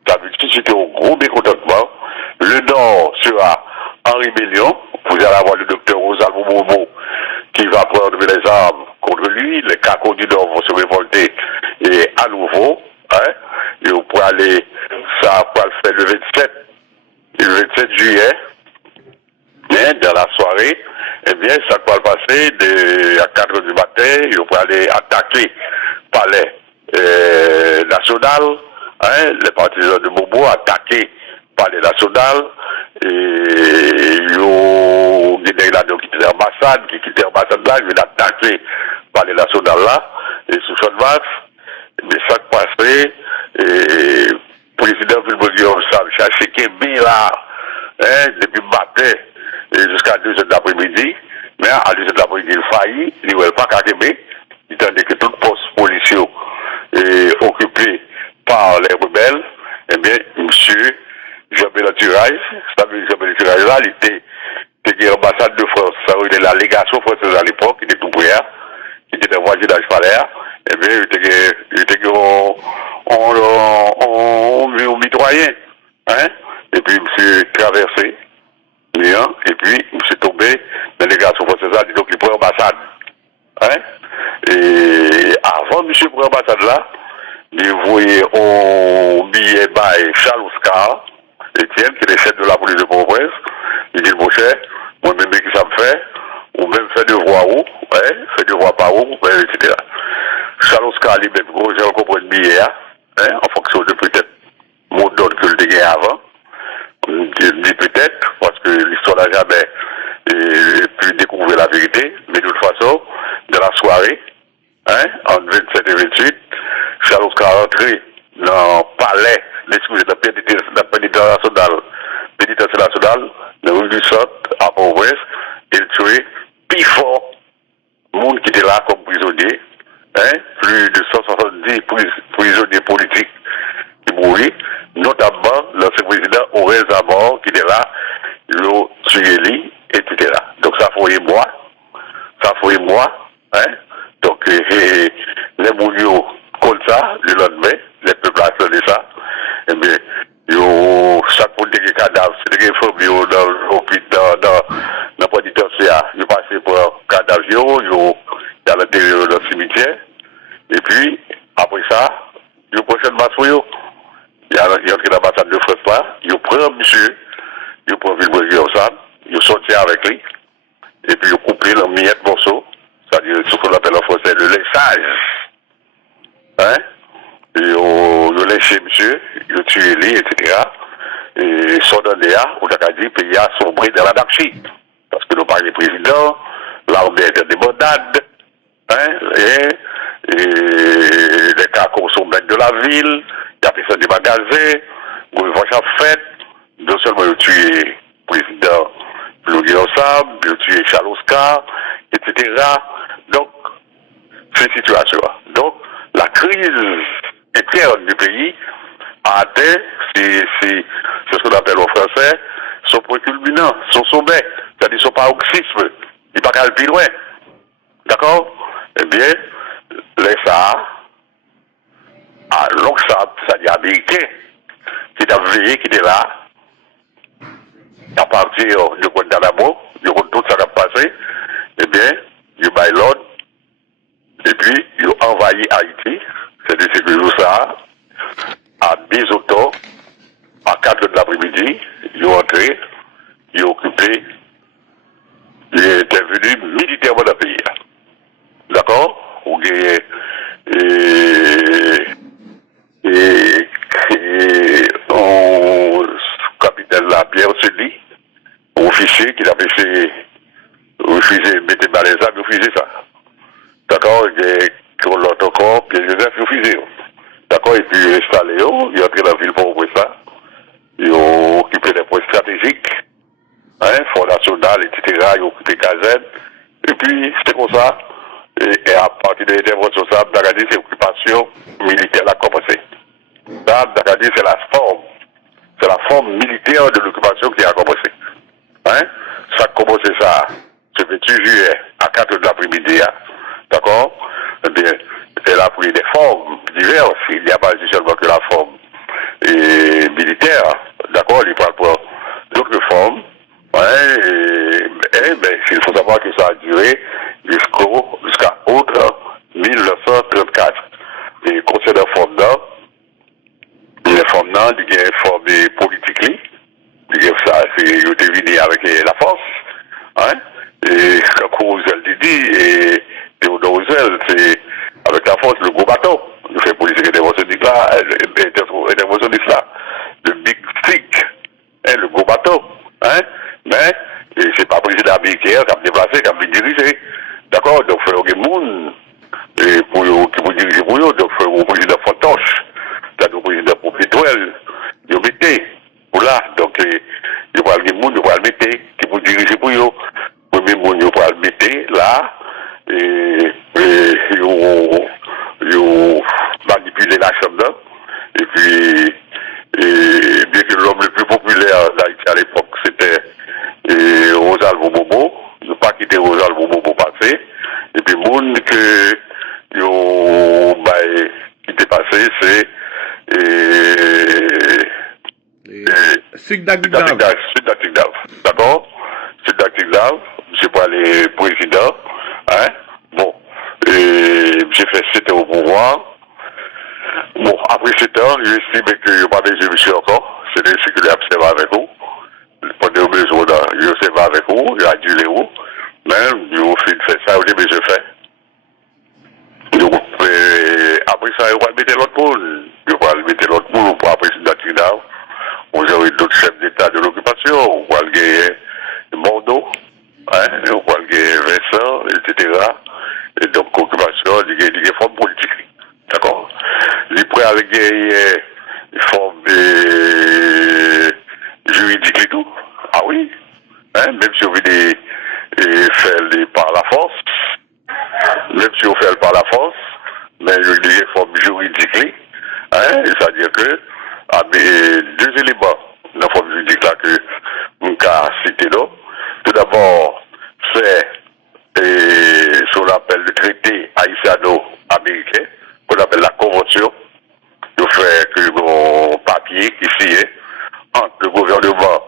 ça veut dire que c'était un gros mécontentement. Le Nord sera en rébellion. Vous allez avoir le docteur Rosalvo Bobo qui va prendre les armes contre lui. Les cacos du Nord vont se révolter et à nouveau. Et on pourra aller, ça va le faire le 27 juillet. Mais dans la soirée, eh bien, ça va le passer à 4 h du matin. Et on pourra aller attaquer le palais national. Les partisans de Bobo attaqué par les nationales et ils ont quitté l'ambassade, qui quitté l'ambassade là, ils ont attaqué par les nationales là, et sous son masse, mais ça passait, et le président Villebregueux Sam cherché Kébé là, depuis le matin jusqu'à 2 h de l'après-midi, mais à 2 h de l'après-midi il faillit, il ne voulait pas qu'à Kébé, il tandis que tout poste policier est occupé par les rebelles, eh bien, monsieur Jean-Bernard Turaille, Jean-Bernard Turaille là, il était l'ambassade de France, ça veut dire la légation française à l'époque, il était tout prêt, qui était dans le voisinage palais, eh bien, il était en mitoyen, et puis monsieur traversé, et puis monsieur tombé dans la légation française, donc il prend l'ambassade, et avant monsieur prend l'ambassade là, il voyait au billet by Charles Oscar, Etienne, qui est le chef de la police de Port-au-Prince. Il dit, mon cher, moi-même, qui ça me fait, ou même fait devoir où, fait devoir par où, etc. Charles Oscar, lui-même, j'ai compris le billet, en fonction de peut-être mon don que le dégât avant. Je dis peut-être, parce que l'histoire n'a jamais pu découvrir la vérité, mais de toute façon, dans la soirée, en 27 et 28, Charles Oscar est entré dans le palais, l'excuse de la pénitentiaire nationale, de rue du Centre, à Port-au-Prince, plus de 170 prisonniers politiques qui mourent, notamment l'ancien président Aurel Zamor qui était là, le tué, etc. Donc ça fait moi, hein. Donc les mounions comme ça, le lendemain, les peuples attendaient ça, et bien, chaque fois que des cadavres, c'est des femmes dans le pénitentiaire, ils passaient pour cadavres, ils à l'intérieur du cimetière, et puis, après ça, ils prochaine masse pour eux. Il y a l'ambassade de France là, ils prennent monsieur, ils prennent Villebois ensemble, ils sortent avec lui, et puis ils coupent le miettes morceau, c'est-à-dire ce qu'on appelle en français le laissage. Hein? Ils laissent monsieur, ils tuent lui, etc. Et sont dans les A, on a dit, le pays a sombré dans l'anarchie. Parce que nous parlons du président, l'armée est en débandade, hein? Et les cas sont maîtres de la ville, il y a personne des magasins, où ils vont chaque fête, non seulement ils tuent le président Louis Ensemble, ils tuent Charles Oscar, etc. Donc, c'est une situation. Donc, la crise interne du pays a atteint, c'est ce qu'on appelle en français, son point culminant, son sommet, c'est-à-dire son paroxysme, il n'est pas qu'à le plus loin. D'accord? Eh bien, les Sahara, à l'Oxfam, c'est-à-dire américain, qui a veillé, qui était là, à partir de Guantanamo, de tout ça qui a passé, eh bien, il y a l'ordre, et puis, ils ont envahi Haïti, c'est-à-dire que le Sahara, à 10 octobre, à 4 heures de l'après-midi, ils ont entré, ils ont occupé, ils étaient venus militairement dans le pays. D'accord? Ou capitaine là, Pierre Sully, officier qui a fait refuser, mettez mal les armes, refuser ça. D'accord? Qu'on l'autre encore, Pierre Joseph, refusé. D'accord? Et puis installé, il est entré dans la ville pour ouvrir ça. Ils ont occupé des points stratégiques, hein, Front National, etc. Ils ont occupé Kazen. Et puis, c'était comme ça. Et à partir de l'intervention, ça, Dagadi, c'est l'occupation militaire qui a commencé. Ça, Dagadi, c'est la forme. C'est la forme militaire de l'occupation qui a commencé. Hein? Ça a commencé ça, ce 28 juillet, à 4 heures de l'après-midi. Hein? D'accord? Eh bien, elle a pris des formes diverses. Il n'y a pas seulement que la forme militaire. D'accord? Il parle pour d'autres formes. Ouais, mais il faut savoir que ça a duré jusqu'à août 1934. Et concernant les formes, il y a une forme politique, il y a ça, c'est devenu avec la force, hein, et comme Roosevelt dit, et Théodore Roosevelt, c'est avec la force, le gros bateau, il fait politique interventionniste là, le Big Stick, hein, le gros bateau, hein, mais c'est pas le président américain qui a déplacé, qui a dirigé. D'accord? Donc, il faut que les gens qui vont diriger pour eux, donc il faut que le président Fantoche, le président pour Pétrole, ils mettent pour là. Donc, il faut que les gens qui mettre, qui vont diriger pour eux. Le premier monde, il faut le mettre là, et ils ont manipulé la chambre. Et puis, bien que l'homme le plus populaire d'Haïti à l'époque, c'était Rosalvo Bobo, ne pas quitter Rosalvo Bobo passé, et puis monde que qui était passé, c'est Sigdag Dav. D'accord? Sigdag Dav, c'est pas les présidents, hein? Bon, j'ai fait 7 ans au pouvoir. Bon, après 7 ans, j'estime que je n'ai pas besoin de monsieur encore, c'est ainsi que j'ai observé avec vous. Pendant que besoin, je observe avec vous, je adule vous, mais je vous fais ça, je vais faire. Après ça, je vais mettre l'autre poule. Je vais mettre l'autre poule pour après Sindatina. On a d'autres chefs d'État de l'occupation. On va gagner Bordeaux, hein, on va gagner Vincent, etc. Et donc, l'occupation, il y a des formes politiques. D'accord? Les prêts avec des formes juridiques et tout. Ah oui? Hein, même si on veut faire par la force, même si on fait par la force, mais des réformes juridiques, hein, c'est-à-dire que deux éléments dans la forme juridique là que on a cité là. Tout d'abord, c'est ce qu'on appelle le traité haïtiano-américain, qu'on appelle la convention, de fait que mon papier qui signé entre le gouvernement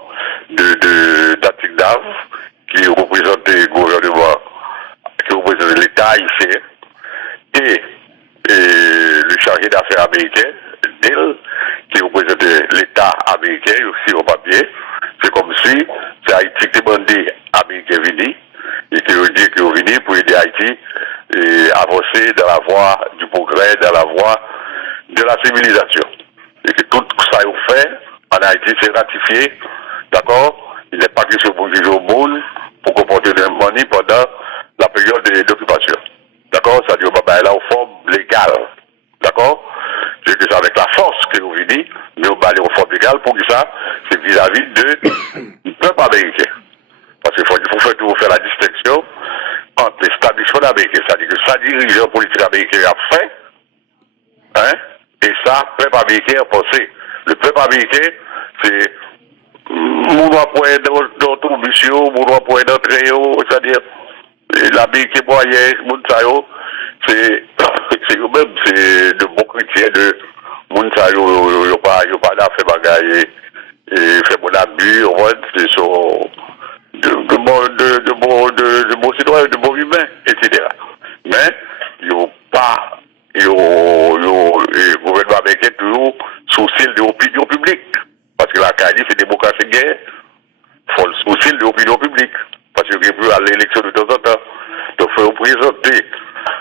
d'Antigdave, qui représente le gouvernement, qui représente l'État haïtien, et le chargé d'affaires américain, Neil, qui représentait l'État américain aussi au papier. C'est comme si c'est Haïti qui demandait Américain vini et qui veut dire qu'il est venu pour aider Haïti et avancer dans la voie du progrès, dans la voie de la civilisation. Et que tout ça est fait en Haïti, c'est ratifié, d'accord? Il n'est pas question pour vivre au monde, pour comporter le money pendant la période d'occupation. D'accord? Ça dit, on va là en forme légale. D'accord? C'est que c'est avec la force que nous venons, mais on va aller en forme légale pour que ça, c'est vis-à-vis du peuple américain. Parce qu'il faut faire toujours faire la distinction entre l'établissement américain, c'est-à-dire que sa dirigeant politique américain a fait, hein, et ça, le peuple américain a pensé. Le peuple américain, c'est mon doit point dans tout monsieur, mon doit point d'entrée, c'est-à-dire l'Américain moyen, mon sayo, c'est eux-mêmes, c'est de bons chrétiens, de mon sayo, il n'y a pas d'affaires bagaille et fait mon abus, c'est sur de bons citoyens, de bons humains, etc. Mais, il n'y a pas, le gouvernement américain toujours souci de l'opinion publique. Parce que la CADI, c'est démocratie guerre, il faut le souci de l'opinion publique. Parce qu'il peut à l'élection de temps en temps. Donc, il faut présenter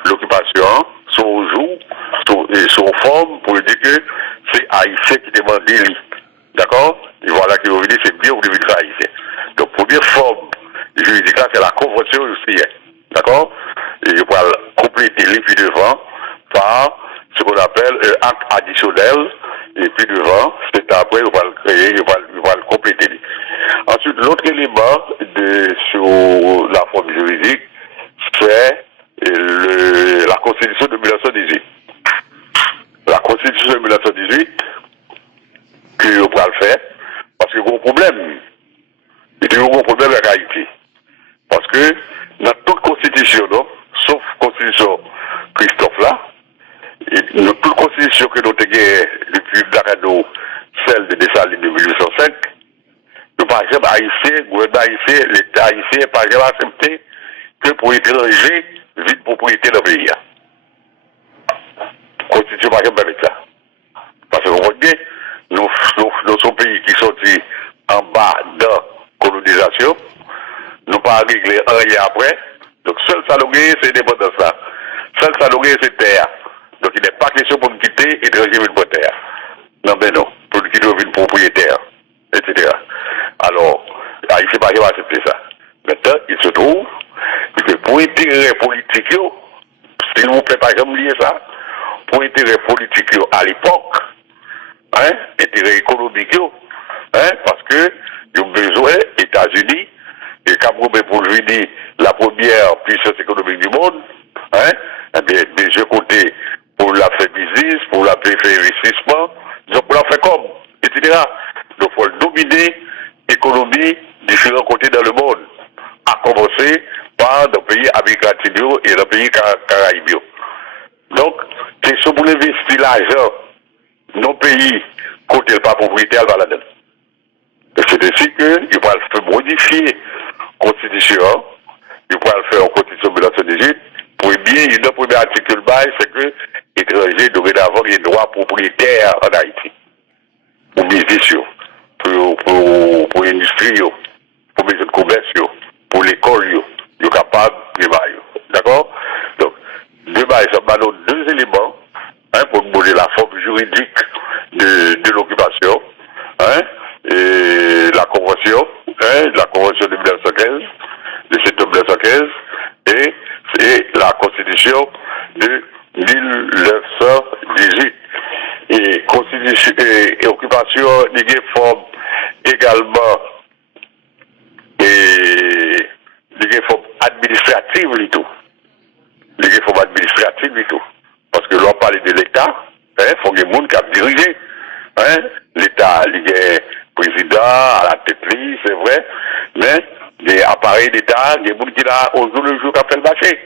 l'occupation, son jour, son forme, pour dire que c'est Haïtien qui demande l'élite. D'accord? Et voilà qu'il veut dire c'est bien au début de Haïtien. Donc, première forme juridique, c'est la convention aussi. D'accord? Et il va compléter les puis devant par ce qu'on appelle un acte additionnel. Et puis devant, c'est après, on va le créer, on va le compléter. Ensuite, l'autre élément sur la forme juridique, c'est la Constitution de 1918. La Constitution de 1918, que on va le faire, parce qu'il y a un gros problème. Il y a un gros problème avec Haïti. Parce que dans toute constitution, non, sauf constitution Christophe là, et toute constitution que nous avons depuis Dakado, celle de Dessalines de 1805, nous par exemple haïtien, gouvernement haïtien, l'État haïtien, par exemple accepté que pour étranger, vite propriété dans le pays. Constitution par exemple avec ça. Parce que vous voyez, nous sommes pays qui sont en bas de la colonisation, nous pas régler un an après. Donc, seul salarié, c'est indépendance là. Seul salarié, c'est terre. Donc, il n'est pas question pour nous quitter et de régimer une bonne terre. Non, mais non. Pour nous quitter une propriétaire, etc. Alors, Haïti pas va accepter ça. Maintenant, il se trouve que pour intérêt politique, s'il vous plaît, pas jamais oublier ça, pour intérêt politique à l'époque, hein, intérêt économique, hein, parce que, ils ont besoin, États-Unis, et Cameroun pour lui dire la première puissance économique du monde, hein, eh bien, des côtés pour la faire business, pour la faire investissement, donc pour la faire comme, etc. Donc, il faut dominer l'économie différents côtés dans le monde, à commencer par le pays américain et le pays caraïbes. Donc, question pour investir l'argent, nos pays, côté pas propriétaire, va là-dedans. C'est ainsi qu'il va le modifier la constitution, il va le faire en constitution de 1918. Pour bien, le premier article c'est que l'étranger devrait avoir les droits propriétaires en Haïti. Pour business, pour l'industrie, pour les commerces, pour l'école, ils sont capables de travailler. D'accord? Donc, deux éléments, hein, pour donner la forme juridique de l'occupation, hein, et la convention de 1915, de septembre 1915, et la constitution de 1918. Et constitution et occupation, il y a forme également, et il y a forme administrative, du tout. Il y a forme administrative, du tout. Parce que vouloir parler de l'État, il faut que les gens qui dirigent. Hein? L'État, il est président, à la tête, c'est vrai, mais les appareils d'État, il y a des gens qui là, au jour le jour, qui fait le marché.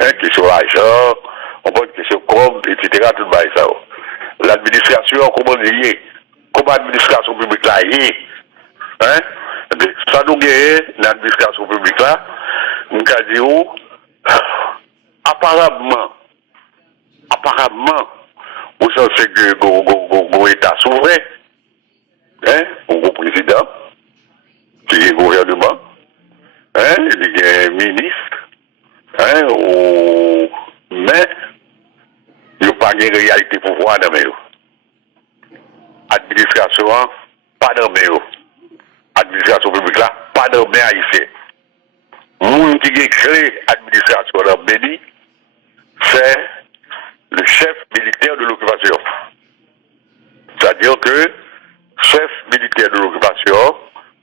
Hein? Question argent, on peut question com, etc., tout le bail ça. L'administration, comment lié? Comment l'administration publique là est? Hein? Ça nous gagne, l'administration publique là, on peut dire, apparemment, au sens que l'État souverain, hein, au président, qui est gouvernement, hein, il est ministre, hein, mais il n'y a pas de réalité pour voir dans le administration, pas dans le administration publique là, pas dans le haïtien. Moun qui a créé l'administration dans Béni, c'est le chef militaire de l'occupation. C'est-à-dire que chef militaire de l'occupation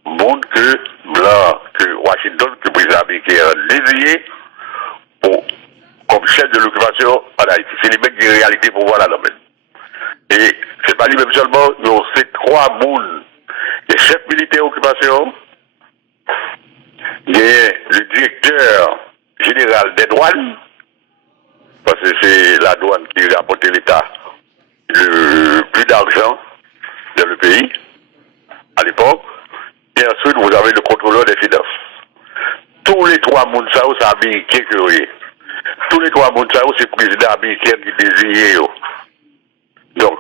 montre que blanc, que Washington, que le président américain a désigné comme chef de l'occupation en Haïti. C'est les mecs de réalité pour voir là-dedans. Et c'est pas lui-même seulement, c'est trois moules. Les chefs militaires d'occupation, il y a le directeur général des douanes, parce que c'est la douane qui rapporte l'État le plus d'argent dans le pays, à l'époque. Et ensuite, vous avez le contrôleur des finances. Tous les trois mondes, ça, c'est américain que vous voyez. Tous les trois mondes, ça, c'est le président américain qui désigne. Donc,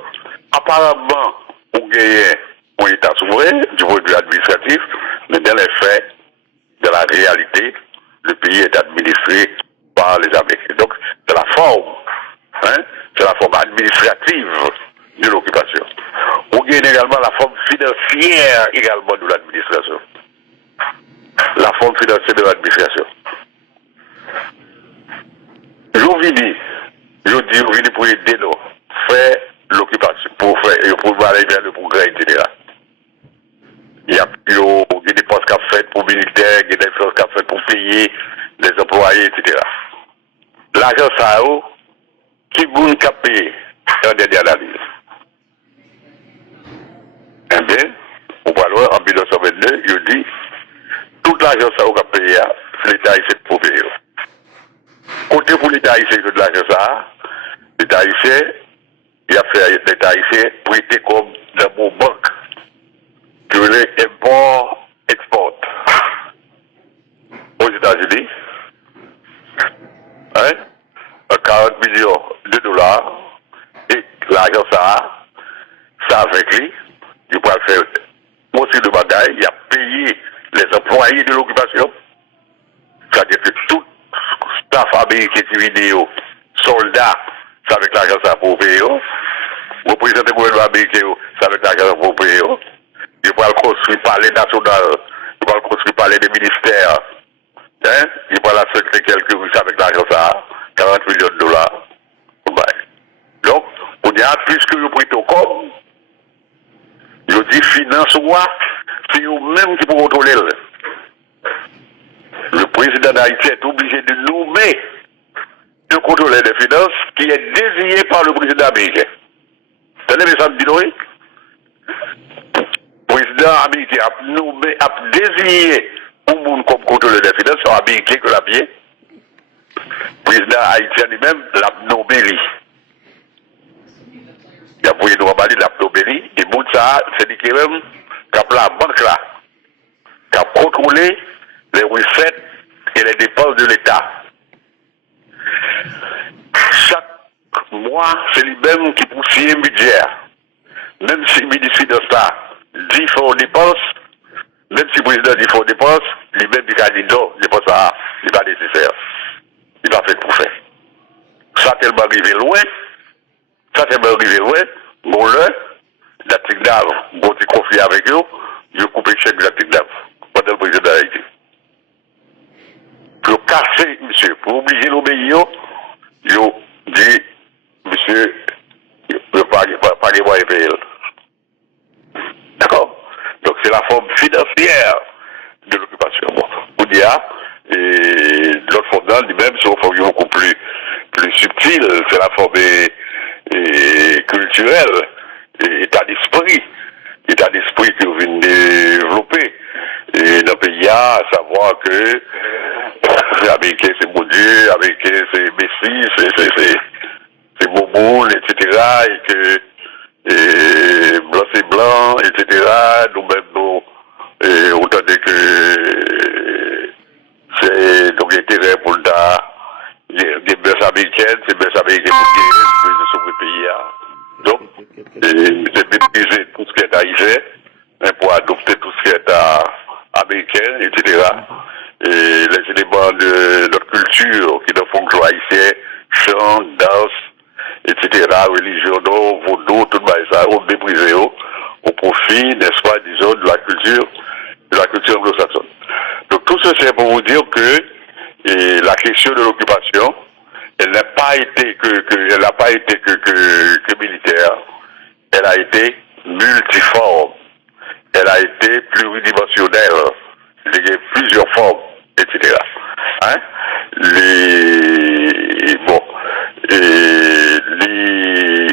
apparemment, on gagne un État souverain du point de vue administratif, mais dans les faits, dans la réalité, le pays est administré par les Américains. Donc, c'est la forme, hein, c'est la forme administrative de l'occupation. On gagne également la forme financière également de l'administration. La forme financière de l'administration. Je dis pour aider nous, faire l'occupation, pour aller vers le progrès, etc. Il y a des postes qu'a fait pour militaires, il y a des choses qu'a fait pour payer les employés, etc. L'argent ça qui boule qu'a payé en dernière analyse. Eh bien, on va voir en 1922, il dit tout l'argent ça qu'a payé, l'État haïtien pour payer. Côté pour l'État haïtien de l'argent ça, l'État haïtien, il a fait l'État haïtien prêter comme dans mon banque que les import export aux États-Unis, hein, 40 millions de dollars, et l'argent ça avec lui, il peut faire aussi de bagaille, il a payé les employés de l'occupation, c'est-à-dire que tout staff américain qui vidéo, soldats, c'est avec l'argent ça pour payer, représentant du gouvernement américain, c'est avec l'argent pour payer. Il va le construire par les nationales, il va le construire par les ministères, hein? Il va la secrétaire quelques rues avec l'argent ça, 40 millions de dollars. Donc, on y a plus que le prix au com, il dit finance-moi, c'est eux-mêmes qui peuvent contrôler. Le président d'Haïti est obligé de nommer le contrôleur des finances qui est désigné par le président américain. Vous savez ça me dit oui? Le président américain a désigné un monde comme contrôleur des finances, c'est américain que l'a pied. Le président haïtien lui-même l'a nommé lui. Il a voulu nous emballer l'a nommé lui. Et monde ça, c'est lui qui même qui a la banque là, qui a contrôlé les recettes et les dépenses de l'État. Chaque mois, c'est lui-même qui poursuit un budget. Même si le ministre de ça dit qu'il faut dépenses, même si le président dit qu'il faut dépenses, lui-même dit qu'il non, dépenses ça, il n'est pas nécessaire. Il va faire pour faire. Ça tellement arrivé loin, bon là, la Tignav, bon petit conflit avec eux, il a coupé le chèque de la Tignav, pendant le président d'Haïti. Pour casser, monsieur, pour obliger l'obéir, il dit, monsieur, il ne pas les moyens payer. D'accord? Donc c'est la forme financière de l'occupation. Bon, on dit, et l'autre forme lui-même, c'est une forme beaucoup plus subtile, c'est la forme et culturel, et état d'esprit que vous venez de développer. Et dans le pays, à savoir que Américain c'est mon Dieu, Américain c'est Messi, c'est Bobo, etc. Et que blanc c'est blanc, etc. Nous-mêmes, nous, autant que c'est donc intérêt pour des mœurs américaines, c'est mœurs américaines pour de sauver le pays. Donc, c'est mépriser tout ce qui est haïtien pour adopter tout ce qui est américain, etc. Et les éléments de notre culture qui nous font jouer haïtien, chant, danse, etc., religion, vaudou, tout ça, on méprise au profit, n'est-ce pas, disons, de la culture anglo-saxonne. Donc tout ceci c'est pour vous dire que la question de l'occupation, elle n'a pas été que militaire, elle a été multiforme, elle a été pluridimensionnelle, il y a plusieurs formes, etc. Hein?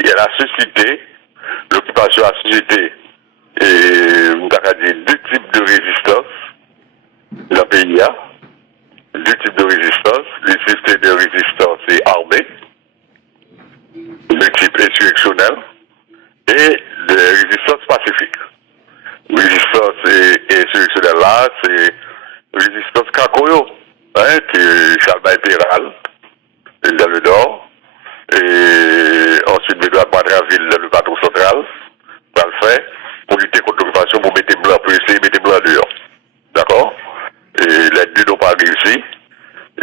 Elle a suscité, l'occupation a suscité, on a dit deux types de résistance dans le pays, deux types de résistance, les systèmes de résistance et armée, le type insurrectionnel, et de résistance pacifique. Résistance et insurrectionnelle là, c'est résistance Kakoyo, qui est Chalba Impérial, dans le nord, et ensuite Bédouard Patraville dans le patron central, dans le fait, pour lutter contre l'occupation, pour mettre blanc, pour essayer de mettre blanc dehors. D'accord? Et les deux n'ont pas réussi.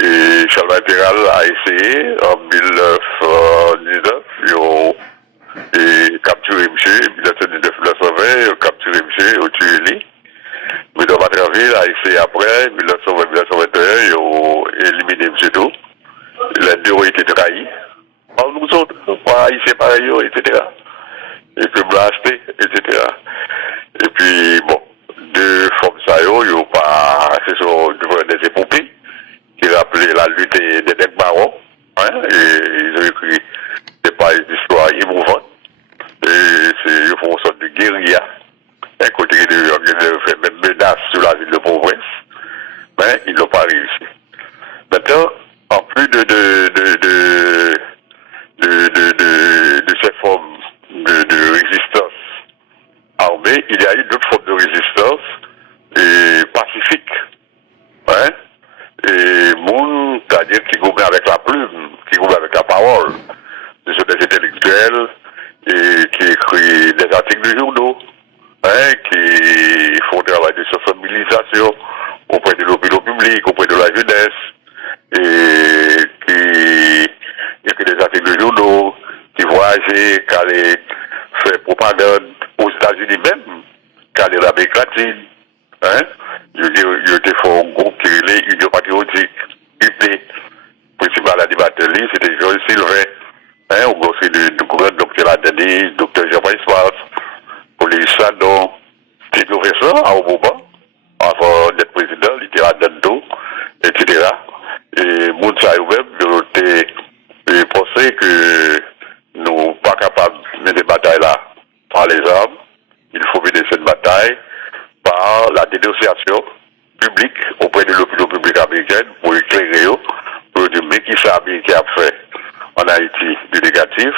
Et Chalba Impérial a essayé, en 1919, et capturé M. 1919-1920, capturé M. au tué. Bédouard Patraville a essayé après, 1920-1921, ils ont éliminé M. tout. Les deux ont été trahis. Par nous autres, pas haïtiens pareil, etc. Et que blasté, etc. Et puis, bon, deux formes ça, ils ont pas, ce sont des épopées qui rappelaient la lutte des necks marrons, hein, et ils ont écrit des pages d'histoire émouvantes, et ils font une sorte de guérilla, un côté de fait même menace sur la ville de Port-au-Prince, mais ils n'ont pas réussi. Maintenant, en plus de ces formes de résistance armée, il y a eu d'autres formes de résistance pacifique. Hein? Et moun, c'est-à-dire qui gouverne avec la plume, qui gouverne avec la parole. Ce sont des intellectuels qui écrivent des articles de journaux, hein, qui font travail de sensibilisation auprès de l'opinion publique, auprès de la jeunesse, et qui écrit des articles de journaux, qui voyagent, qui allaient faire propagande aux États-Unis même, qui allaient l'Amérique latine. Hein? Il y a des un groupe qui est l'Union patriotique, UP, principal animateur, c'était Georges Sylvain, hein, au gros de gouverneur docteur Adani, docteur Jean-Paul Espas, Pauline Sandon, c'était professeur à Obama, avant d'être président, il était à Dando, etc. Et Mounsa eux-mêmes, ils pensaient que nous ne sommes pas capables de mener des batailles là par les armes. Il faut mener cette bataille par la dénonciation publique auprès de l'opinion publique américaine pour éclairer, pour dire mais qui ça Américain a fait en Haïti du négatif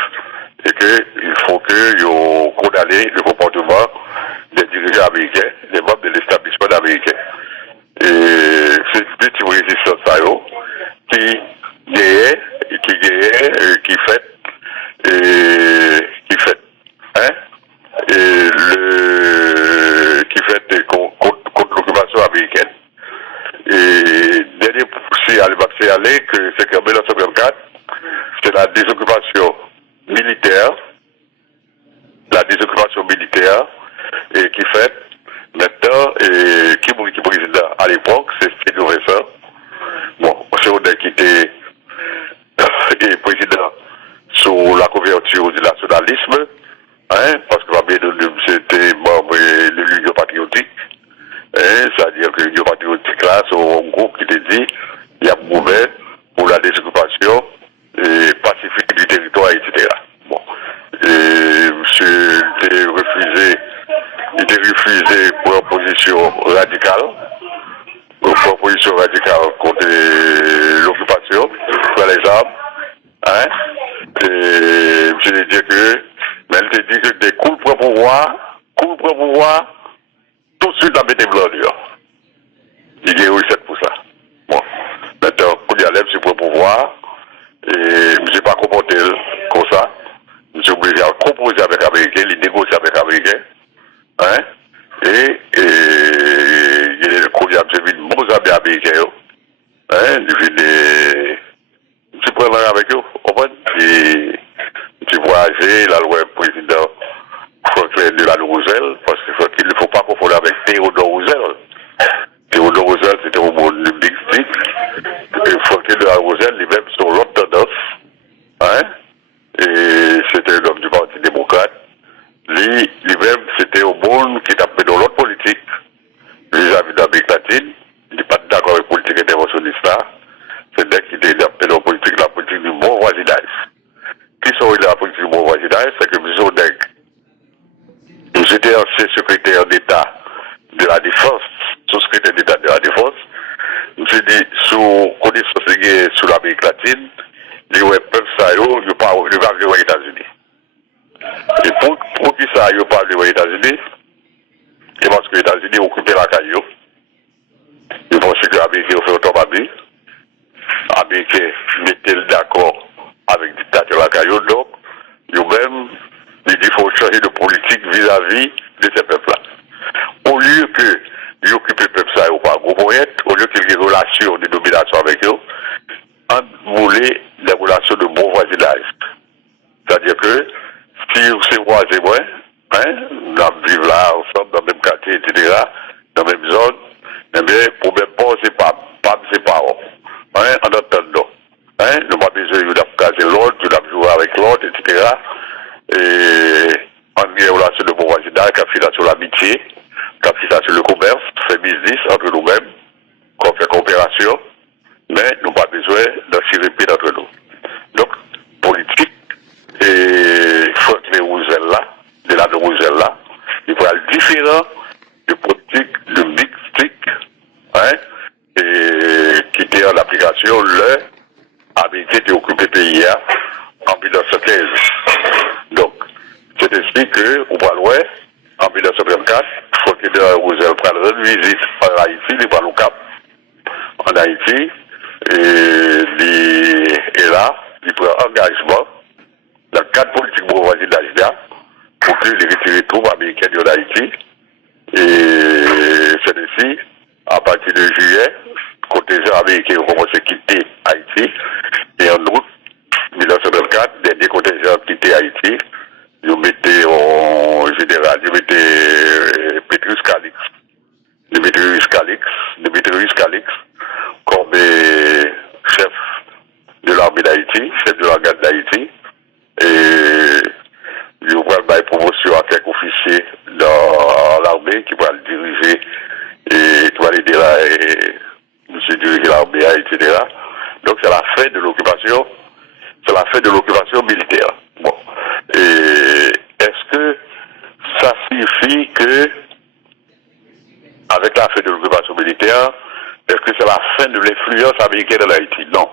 et qu'il faut que vous condamnez le comportement des dirigeants américains, des membres de l'établissement américain. Et c'est deux types de résistance qui fait contre l'occupation américaine. Et dernier poussé à aller que c'est qu'en 1954, c'est la désoccupation militaire, et qui fait maintenant, qui président à l'époque, c'est Steve Vincent. Bon, c'est on qui était président sur la couverture du nationalisme, hein, parce que c'était membre de l'Union patriotique, hein, c'est-à-dire que l'Union patriotique là, c'est un groupe qui te dit, il y a mouvement pour la désoccupation pacifique du territoire, etc. Bon, radicale, une proposition radicale contre l'occupation, par les armes, hein, et je lui dis que, mais elle te dit que des coups pour pouvoir, tout de suite la mettre blanc dehors. Il y a eu 7 pour ça. Bon. Maintenant, quand il y a l'air, c'est pour pouvoir, et je ne suis pas comporté comme ça. Je suis obligé à composer avec les Américains, les négocier avec les Américains, hein, et il y a des coups, j'ai vu de bons amis américains, hein, je prends avec eux, et tu voyager, la loi président Franklin de la Roosevelt, parce qu'il ne faut pas confondre avec Theodore Roosevelt. Theodore Roosevelt, c'était au monde du Big Stick, et Franklin de la Roosevelt, lui-même, sur l'autre tendance, hein, et c'était l'homme du Parti démocrate. Lui-même, c'était au monde qui tapait dans l'autre politique, vis-à-vis d'Amérique latine. Il n'est pas d'accord avec la politique interventionniste là. C'est dès qu'il était tapé dans la politique du bon voisinage. Qui sont la politique du bon voisinage? C'est que j'étais ancien secrétaire d'État de la Défense, sous-secrétaire d'État de la Défense. J'ai dit, sous connaissance sur l'Amérique latine, les peuple ça, ils ne pas vivre aux États-Unis. Et pour qui ça, ils ne pas vivre aux États-Unis? C'est parce que les États-Unis ont occupé la caillou. Ils pensent que les Américains ont fait automobile. Les Américains mettaient d'accord avec le dictateur la caillou. Donc, eux-mêmes, ils disent qu'il faut changer de politique vis-à-vis de ces peuples-là. Au lieu qu'ils occupent le peuple ça, ou pas gros au lieu qu'ils aient des relations de domination avec eux, on voulait des relations de bon voisinage. C'est-à-dire que si c'est moi, c'est moi, hein, nous vivons là ensemble dans le même quartier, etc., dans la même zone, eh bien, pour même pas, c'est pas ses parents. Hein, en attendant. Hein, nous pas besoin de caser l'autre, de jouer avec l'autre, etc. Et on a une relation de bon voisinage qui a fait sur l'amitié, qui a fait sur le commerce, fait business entre nous-mêmes, qu'on fait coopération, mais nous pas besoin de s'y répéter entre nous. Donc, politique, et Franklin Roosevelt là, de la Roosevelt là, il faut être différent de politique de Big Stick, hein, et qui était en application le Américain qui occupé le pays en 1915. Donc, c'est ainsi que, au Balois, en 1934, Franklin Roosevelt prend une visite en Haïti, il va au Cap, en Haïti, et là, il prend engagement dans le cadre politique pour voisinage là, pour que les retirer les troupes américaines en Haïti. Et c'est ainsi, à partir de juillet, contingents américains ont commencé à quitter Haïti. Et en août 1924, dernier contingent a quitté Haïti. Ils mettaient en général, ils mettaient Petrus Calix. Demetrius Calix, comme chef de l'armée d'Haïti, chef de la garde d'Haïti. Et il va faire promotion à quelques officiers dans l'armée qui va le diriger et qui va l'aider là et monsieur diriger l'armée, etc. Donc c'est la fin de l'occupation, militaire. Bon. Et est-ce que ça signifie que avec la fin de l'occupation militaire, est-ce que c'est la fin de l'influence américaine dans Haïti? Non.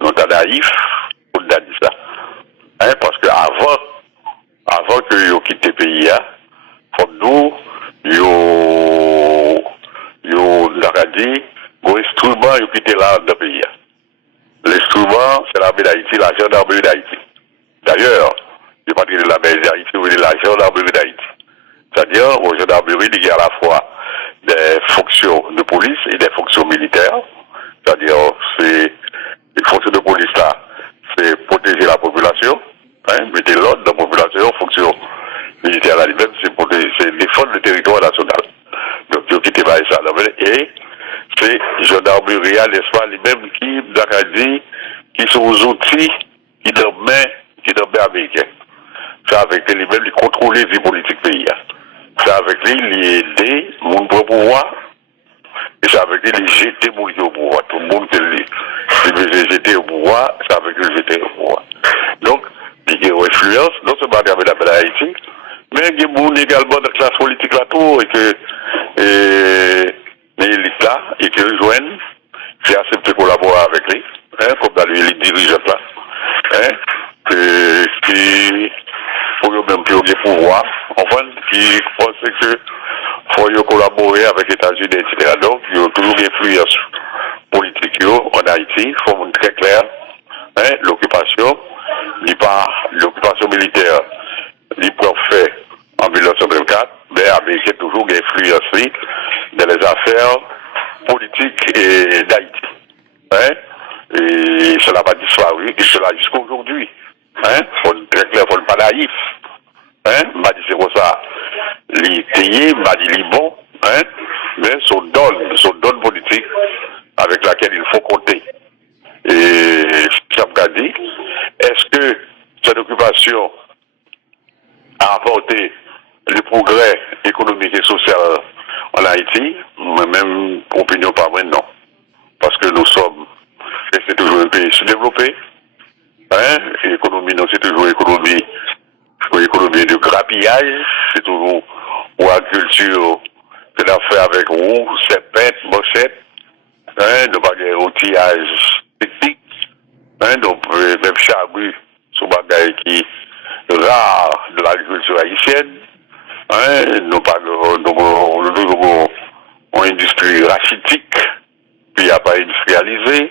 On est naïf, on a dit ça. Hein, parce que avant que vous quittez le pays, comme nous, vous avez dit, vos instruments, vous quittez là dans le pays. L'instrument, c'est l'armée d'Haïti, la gendarmerie d'Haïti. D'ailleurs, je ne vais pas dire l'armée d'Haïti, vous voulez la gendarmerie d'Haïti. C'est-à-dire, aux gendarmeries, il y a à la fois des fonctions de police et des fonctions militaires. C'est-à-dire, c'est les fonctions de police là, c'est protéger la population, hein, mettre l'ordre dans la population, fonction militaire là lui-même, c'est défendre le territoire national. Donc, il faut quitter ça. Et c'est gendarmerie, n'est-ce pas, lui-même qui sont aux outils qui dormaient américains. C'est avec lui-même, qui contrôler les politiques pays. C'est avec lui, il aider mon pouvoir. Et c'est avec lui, il jeter mon au pouvoir. Tout le monde qui veut jeter au pouvoir, c'est avec lui, jeter au pouvoir. Donc, il y a une influence, non seulement avec la Haïti, mais il y a également dans la classe politique là tout, et que c'est accepté de collaborer avec lui, hein, comme dans les dirigeants là, hein, qui, pour eux-mêmes, qui ont des pouvoirs, enfin, qui pensent que faut collaborer avec les États-Unis, etc. Donc, il y a toujours une influence politique en Haïti, il faut être très clair, hein, l'occupation militaire, il peut faire en 1924, mais l'Amérique a toujours influencé dans les affaires politiques d'Haïti. Hein? Et cela va disparaître, et cela jusqu'à aujourd'hui. Hein? Faut être très clair, faut pas naïf. Hein? M'a dit c'est comme ça, les payés, m'a dit les bons, hein? Mais son donne politique avec laquelle il faut compter. Et ça me dit, est-ce que cette occupation a apporté le progrès économique et social en Haïti? Même opinion pas moi, non. Parce que nous sommes, et c'est toujours un pays sous-développé, hein? Et l'économie, non, c'est toujours économie de grappillage, c'est toujours ou agriculture que l'affaire avec roux, serpent, bochette, hein? Donc, pas de outillage technique, hein? Donc, même charrue, sous bagaille qui rare de l'agriculture haïtienne, hein? Nous pas une industrie rachitique, puis il n'y a pas industrialisé,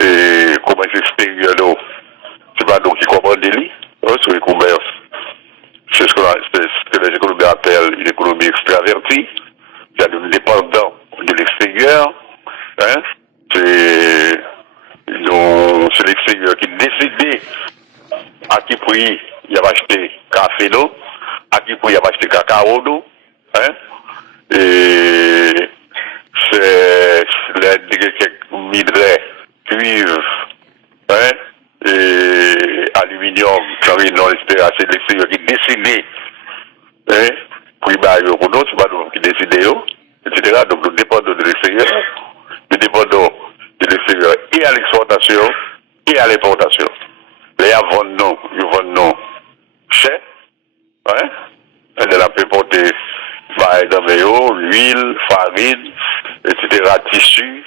et commerce extérieur, c'est pas donc qui commande des lits, sur les commerces. C'est ce que les économies appellent une économie extravertie, c'est-à-dire dépendant de l'extérieur, hein? C'est l'extérieur qui décide à qui prix il va acheter café d'eau, à qui prix il va acheter cacao d'eau, hein? Et c'est les minerais, cuivre, hein? Et aluminium, c'est l'extérieur qui décide, hein? Prix bas pour nous, c'est pas nous qui décidons, etc. Donc nous dépendons de l'extérieur, nous dépendons de l'extérieur et à l'exportation et à l'importation. Les vendent nous cher, hein? Elle a pu porter l'huile, farine, etc., tissus,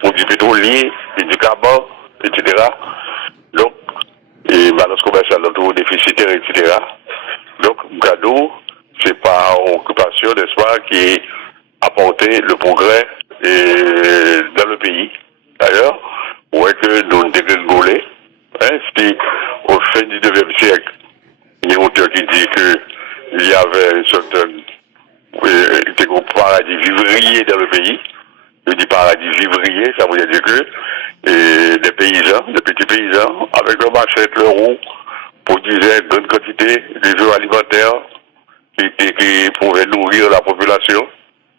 produits pétroliers, médicaments, etc. Donc, et balance commerciale toujours déficitaire, etc. Donc, Gado, c'est par occupation, n'est-ce pas, qui a apporté le progrès dans le pays. D'ailleurs, ouais que nous dégringolés, hein, si au fin du 19e siècle, il y a un auteur qui dit qu'il y avait une certaine paradis vivrier dans le pays. Je dis paradis vivrier, ça veut dire que des paysans, des petits paysans, avec leur machette, leur roue, produisaient une grande quantité de jeux alimentaires qui pouvaient nourrir la population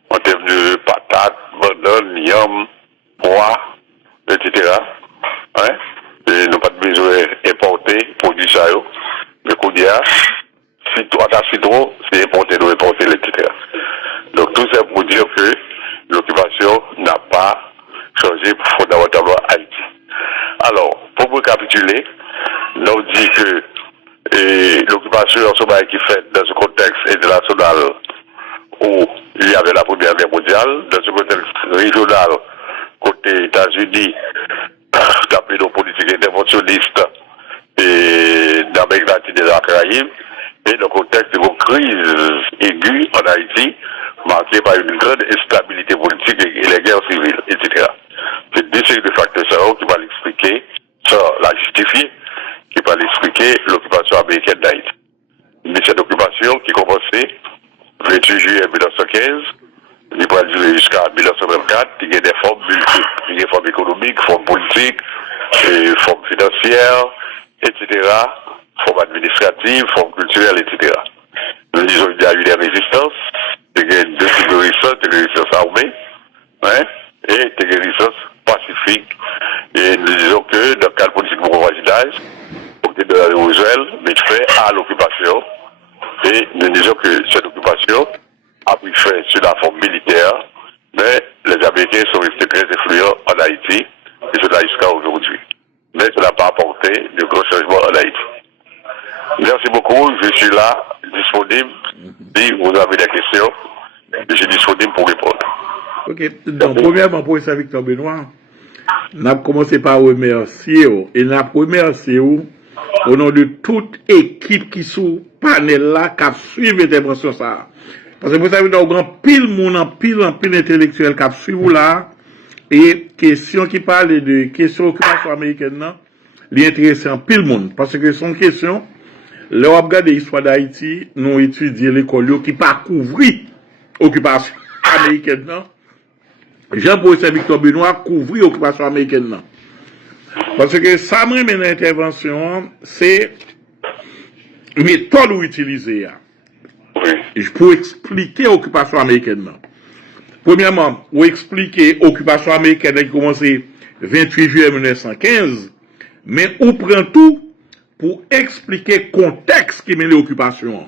en termes de patates, bananes, yam, pois, etc. Hein? Et nous pas de besoin d'importer, produire ça. Mais qu'on dit, citron, c'est importer, etc. Donc tout ça pour dire que l'occupation n'a pas changé fondamentalement Haïti. Alors, pour récapituler, nous dit que l'occupation en ce qui est faite dans ce contexte international où il y avait la Première Guerre mondiale, dans ce contexte régional, côté États-Unis, tapé nos politiques interventionnistes et d'Amérique latine et de la Caraïbe, et dans le contexte de crise aiguë en Haïti, marquée par une grande instabilité politique et les guerres civiles, etc. C'est deux séries de facteurs qui vont l'expliquer, ça la justifier, qui va l'expliquer l'occupation américaine d'Haïti. Mais cette occupation qui commençait le 28 juillet 1915, il va durer jusqu'à 1924, il y a des formes multiples, il y a des formes économiques, formes politiques, formes financières, etc., formes administratives, formes culturelles, etc. Nous disons qu'il y a eu des résistances, il y a deux types de résistances, des résistances armées, hein, et des résistances pacifiques. Et nous disons que dans le cadre politique de voisinage, côté de la Roselle, met fin à l'occupation. Et nous disons que cette occupation a pris fin sur la forme militaire, mais les Américains sont restés très influents en Haïti, et cela jusqu'à aujourd'hui. Mais cela n'a pas apporté de gros changements en Haïti. Merci beaucoup, je suis là, disponible. Si vous avez des questions, je suis disponible pour répondre. Ok, Ok, donc, premièrement, professeur Victor Benoît, nous avons commencé par remercier, et nous avons remercié au nom de toute équipe qui sous panel là, qui a suivi l'intervention ça. Parce que vous savez, nous avons pile monde, pile intellectuel qui a suivi là, et question qui parle de questions d'occupation américaine, l'intéressant en pile monde. Parce que son question, là, on regarde l'histoire d'Haïti, nous étudions l'école qui pas couvrir l'occupation américaine, Jean-Paul Victor Benoît couvrir l'occupation américaine. Parce que ça me mène à l'intervention, c'est méthode ou utiliser pour expliquer l'occupation américaine. Premièrement, pour expliquer l'occupation américaine qui a commencé 28 juillet 1915, mais on prend tout pour expliquer le contexte qui mène l'occupation.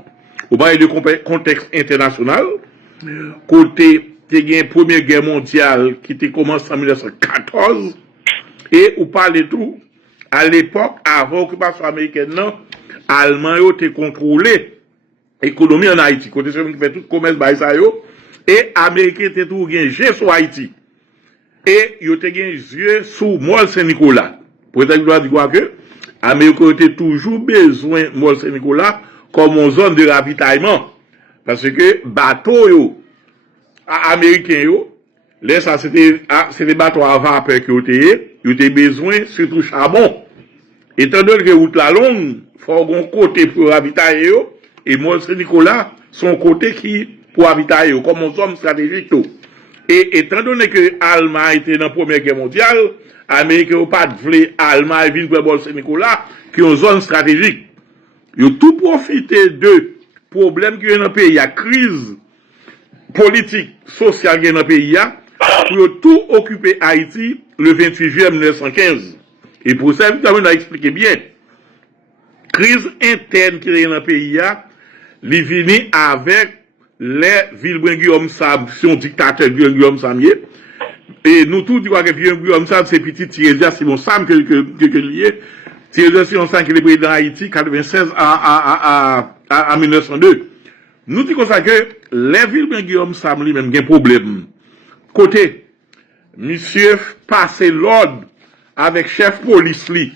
On parle de contexte international, côté qui y a une première guerre mondiale qui a commencé en 1914, et on parle tout, à l'époque, avant l'occupation américaine, Allemagne a contrôlé l'économie en Haïti. Côté celui qui fait tout le commerce, et Américains étaient tout gagné sur Haïti. Et ils ont gagné yeux sur Mol Saint-Nicolas. Pour être dire que Américains ont toujours besoin de Mol Saint-Nicolas comme une zone de ravitaillement. Parce que bateaux américains, là, ça c'était des bateaux à vapeur qui ont été besoin, surtout charbon. Étant donné que route la longue, il faut un côté pour ravitailler, et Mol Saint-Nicolas, son côté qui pour ravitailler, comme une zone stratégique. Et étant donné que l'Allemagne était dans la Première Guerre mondiale, l'Amérique n'a pas voulu l'Allemagne venir pour Mol Saint-Nicolas, qui est une zone stratégique. Ils ont tout profité de problèmes qui sont dans le pays, il y a crise politique, sociale qui est dans le pays, pour tout occuper Haïti le 28 juillet 1915. Et pour ça, on a expliqué bien, crise interne qui est dans le pays, il est venu avec les villes Guillaume Sam, son dictateur Guillaume Samier. Et nous tous disons que Guillaume Sam, c'est petit Thierry Simon Sam que lié. Thierry Simon Sam qui est président d'Haïti, 96 à 1902. Nous disons ça que les villes Guillaume Sam lui-même, il y a un problème. Côté, monsieur passe l'ordre avec chef police li,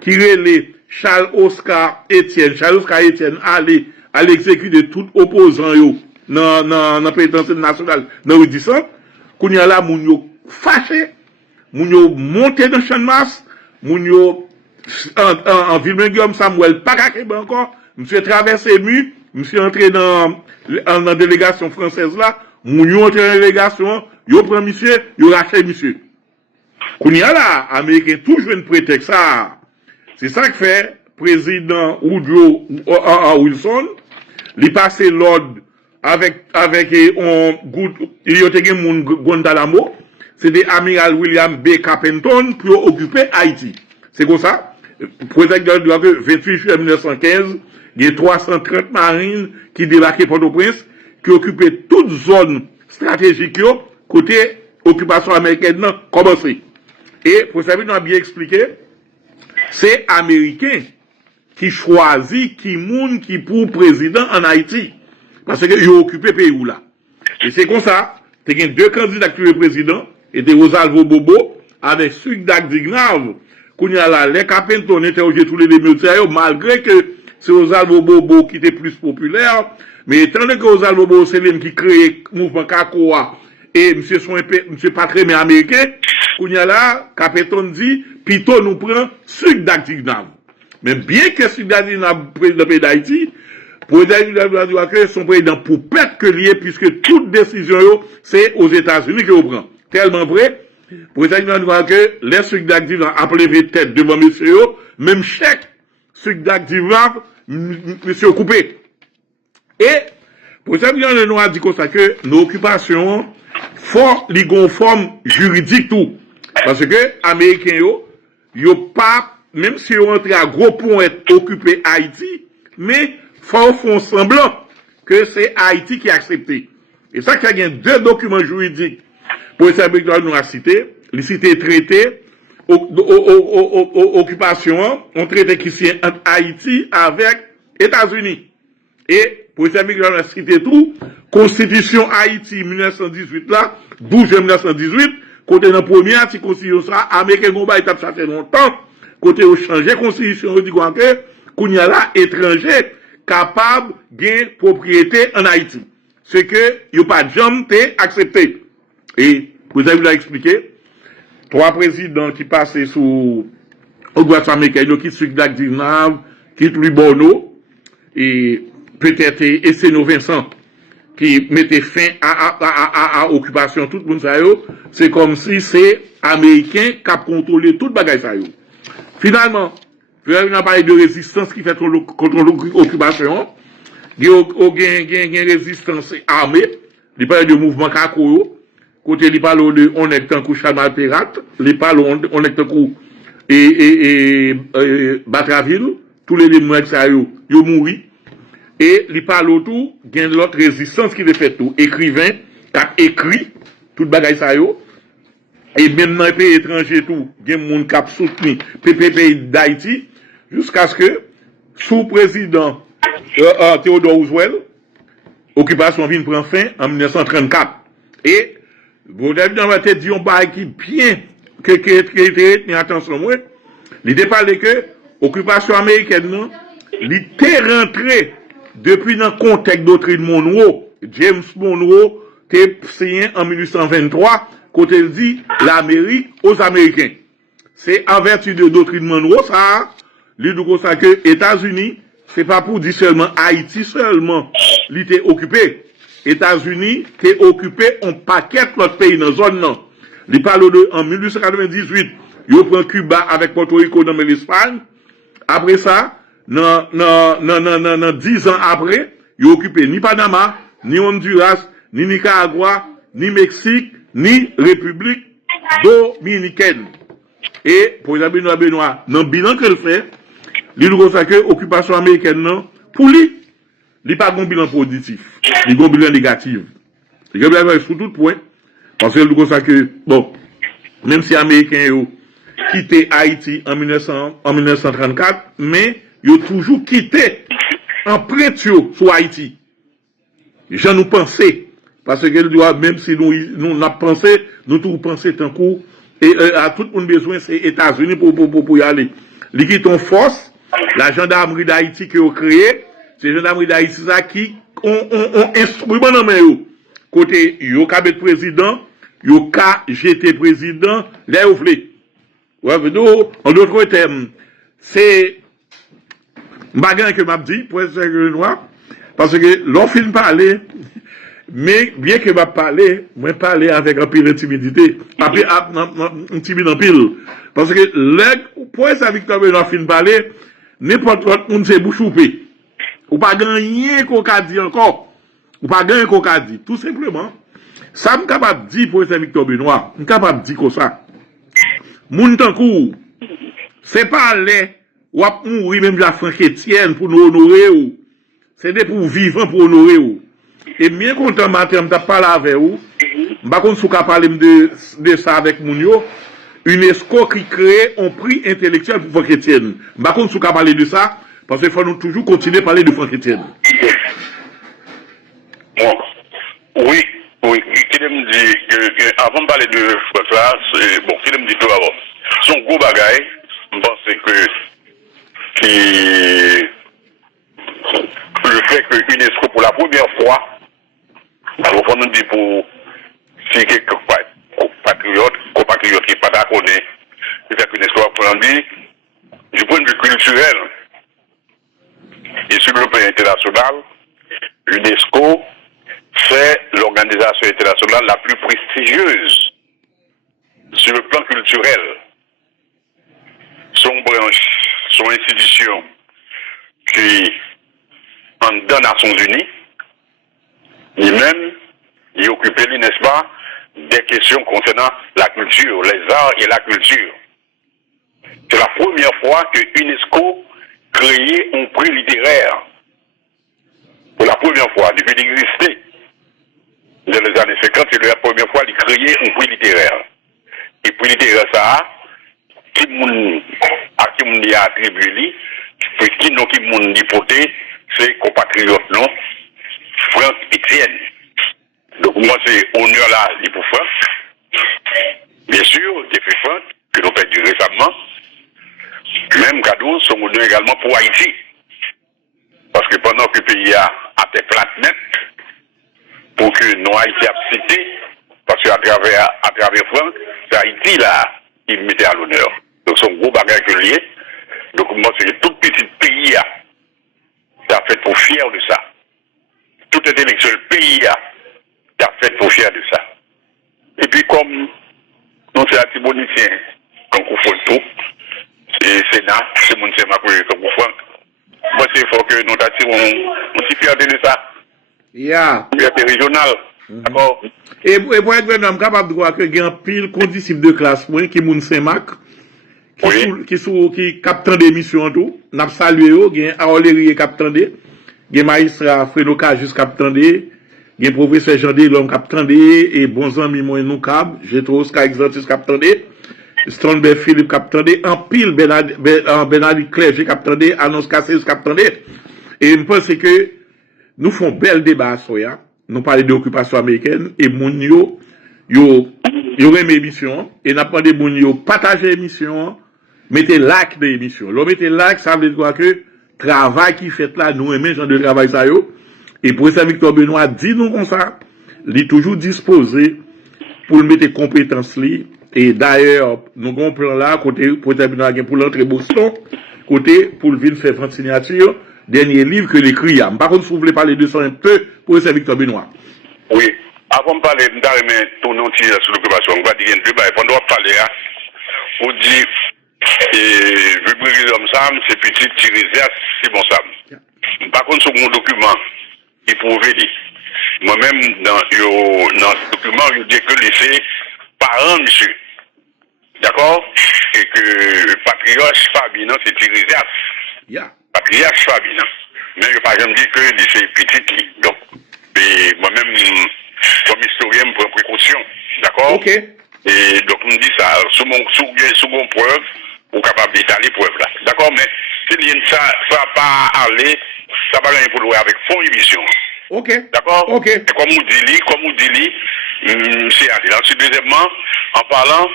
qui relève Charles Oscar Etienne à l'exécuter tout opposant yo dans la pénitentiaire nationale dans le 17, qu'on y a là, moun yo fâché, moun yo monté dans le champ de masse, moun yo en Ville-Guillaume Samuel, pas qu'à encore, monsieur traversé mu, monsieur entré dans la délégation française là, moun yo entré dans la délégation, yo prend monsieur, yo raché monsieur. Qu'on y a là, Américain toujours une prétexte ça. C'est ça que fait président Woodrow Wilson, il passe l'ordre avec un good, il y a eu mon Guantanamo, c'était amiral William B. Carpenton pour occuper Haïti. C'est comme ça. Président de 28 juillet 1915, il y a 330 marines qui débarquaient Port-au-Prince, qui occupaient toute zone stratégique, côté occupation américaine, commencé. Et, pour ça, nous avons bien expliqué, c'est Américain qui choisit qui moun qui pour président en Haïti. Parce que ils ont occupé le pays là. Et c'est comme ça, il y a deux candidats qui sont président, et de Rosalvo Bobo, avec Sugdak Dignav, qu'on y a là, les Carpenton interrogé tous les militaires, malgré que c'est Rosalvo Bobo qui était plus populaire, mais étant donné que Rosalvo Bobo, c'est lui qui crée le mouvement Kakoa, et monsieur pas très américain, qu'on y a là, Carpenton dit, plutôt nous prend Sugdak Dignav. Mais bien que Sugdak Dignav président du pays d'Haïti, pour dire son président pour pète que lié, puisque toute décision, c'est aux États-Unis que vous prend. Tellement vrai, pour dire que les Sugdak Dignav a levé tête devant monsieur, même chèque, Sugdak Dignav, monsieur coupé. Et, pour dire que nous a dit comme ça que nos occupations, fort, les forme juridique tout. Parce que, Américains, yo pas, même si ils rentrent à gros point occuper Haïti, mais, faut font semblant que c'est Haïti qui a accepté. Et ça, qu'il y a deux documents juridiques pour ça, nous a cité, les cités traités, occupation, on traité qui c'est entre Haïti avec États-Unis. Et professeur Miguel a cité tout, Constitution Haïti 1918 là, 12 juin 1918, côté dans premier article Constitution ça, Américain Gomba étape ça fait longtemps, côté au changer Constitution, on dit que, qu'on y a là, étranger, capable de propriété en Haïti. C'est que, il n'y a pas de jambe accepté. Et, vous avez l'a expliqué, 3 présidents qui passaient sous, au gouvernement américain, qui sont Dag Dirnav, qui est Louis Bono, et peut-être Esseno Vincent, qui mettait fin à occupation tout le monde ça yo, c'est comme si c'est américain qui a contrôlé toute bagaille ça yo. Finalement, on a parlé de résistance qui fait contre l'occupation, il y a une résistance armée, il parle de mouvement Kakoro, côté il parle de on est un coup Chamal Pirate, il parle on est un coup et Batraville, tous les démons ça yo mouri. Et il parle autour, il y a l'autre résistance qui le fait tout. Écrivain, qui a écrit, tout le bagage ça yo. Et même dans les pays étrangers tout, il y a des gens qui ont soutenu PPP d'Haïti, jusqu'à ce que, sous président Theodore Roosevelt, occupation vient prendre fin en 1934. Et, vous avez dit un bagage qui bien, qui était, mais attention, moi, il était parlé que, occupation américaine, non, il était rentré, depuis dans le contexte doctrine Monroe, James Monroe t'es signé en 1823, quand il dit l'Amérique aux Américains. C'est en vertu de doctrine Monroe, ça, il dit ça que États-Unis, c'est pas pour dire seulement Haïti seulement, il était occupé. États-Unis, t'es occupé en paquet d'autres pays dans la zone, non. Il parle de, en 1898, il prend Cuba avec Porto Rico dans l'Espagne. Après ça, non, 10 ans après, il a occupé ni Panama, ni Honduras, ni Nicaragua, ni Mexique, ni République Dominicaine. Et, pour exemple, Benoît, dans le bilan qu'elle fait, il dit que l'occupation américaine, non, pour lui, il n'y a pas de bilan positif, il y a un bilan négatif. Il y a un bilan sur tout point, parce que dit que, bon, même si les Américains ont quitté Haïti en 1934, mais ils ont toujours quitté en prêt sur Haïti. Je nous pensais, parce que même si nous n'avons pensé, nous toujours pensé tant coup, et à tout le monde besoin, c'est États-Unis pour y aller. Ils quittent en force, la gendarmerie d'Haïti qui a créé, c'est la gendarmerie d'Haïti qui ont instrument dans main. Côté, yo cabet président, yo ka j'étais président, là vous voulez. Ouais, en d'autres termes, c'est bagarre que m'a dit, pour être noir, parce que l'on finit parler, mais bien que m'a parlé, moi parler avec un peu d'intimidité, un timide en pile. Parce que pour être Victor Benoît finit parler, n'importe quoi, on s'est bouche coupée. Ou pas gagner qu'on a dit encore. Ou pas gagner qu'on a dit. Tout simplement. Ça me capable de dire pour être Victor Benoît. Je capable de dire comme ça. Moun tankou, c'est pas les, ou ap mourir même la Franck Etienne pour nous honorer ou. C'est des pour vivants pour honorer ou. Et bien content matin, m'ta parlé avec ou. M'pa kon sou ka parler de ça avec moun yo. UNESCO qui crée un prix intellectuel pour Franck Etienne. M'pa kon sou ka parler de ça, parce qu'il faut nous toujours continuer à parler de Franck Etienne. Bon, oui. Il me dit que avant de parler de classe, bon, il me dit tout avant. Son gros bagaille, je pense que le fait que l'UNESCO pour la première fois, alors on nous dit pour si quelques compatriotes qui ne pas d'accord, le fait que l'UNESCO pour nous dire, du point de vue culturel et sur le plan international, l'UNESCO c'est l'organisation internationale la plus prestigieuse sur le plan culturel. Son branche, son institution qui en donne à Nations Unies, lui-même, il occupait, n'est-ce pas, des questions concernant la culture, les arts et la culture. C'est la première fois que UNESCO créait un prix littéraire. Pour la première fois, depuis l'existait. Dans les années 50, c'est la première fois qu'il créait un prix littéraire. Et prix littéraire, ça, à qui moun a attribué, qui moun hypothèse, c'est compatriotes, non, Franck Etienne. Donc moi c'est honneur là, il pour Franck. Bien sûr, des fait Franck, que nous perdu récemment. Même cadeau, son honneur également pour Haïti. Parce que pendant que le pays a été plate net, pour que nous Haïti a cité, parce qu'à travers Franck, c'est Haïti là, il mettait à l'honneur. Donc son gros bagage que lié. Donc moi c'est tout petit pays là, t'as fait pour fier de ça. Tout intellectuel pays là, t'as fait pour fier de ça. Et puis comme nous c'est un Tibonicien, quand on fait tout, c'est Sénat, c'est mon Sénat quand on fait. Moi c'est fort que nous t'attirons, on s'y fierté de ça. Yeah. Fierté régionale. D'accord? Et pour être vraiment capable de voir que il y a un pile condisciple de classe, moi, qui est mon Saint-Marc, qui capte des missions en tout, n'a pas salué, il y a Aoléry capte des, il y a magistrat Fredo Kajus capte des, il y a professeur Jean Delhomme capte des, et bons amis moi nous cap, j'ai trop Oscar Exantis capte des, Stronberg Philippe capte des, en pile Bernard Clergé capte des, Annonce Cassis capte des, et je pense que nous faisons bel débat sur ça, nous parlons d'occupation américaine, et moun yo aime l'émission, et n'a pas de moun yo partager l'émission, mettez like de l'émission. L'on mettez like, ça veut dire que travail qui fait là, nous aimons genre de travail ça yo. Et pour ça, Victor Benoît dit nous comme ça, il est toujours disposé pour mettre compétences li. Et d'ailleurs, nous avons un plan là, côté pour Benoît pour l'entrée Boston, côté pour le venir faire 30 signatures, dernier livre que l'écrit. Par contre, si vous voulez parler de ça un peu, pour ça, Victor Benoît. Oui. Avant de parler, nous allons tourner un petit sur l'occupation. On va dire un peu, pendant qu'on parle, on dit, vu que les hommes savent, c'est petit, Tirésia, c'est bon ça. Par contre, sur mon document, il faut dire. Moi-même, dans ce document, je dis que lycée, parent, monsieur. D'accord? Et que patriarche Fabinan, c'est Tirésia. Yeah. Patriarche Fabinan. Mais je par exemple dire que lycée petit, donc, et moi-même, comme historien, je prends précaution. D'accord? Ok. Et donc, on me dit ça, sous mon preuve, ou capable d'étaler preuve là. D'accord? Mais, ça va pas aller, ça va aller pour louer avec fond émission. Ok. D'accord? Ok. Et comme on dit, c'est aller. Ensuite, deuxièmement, en parlant,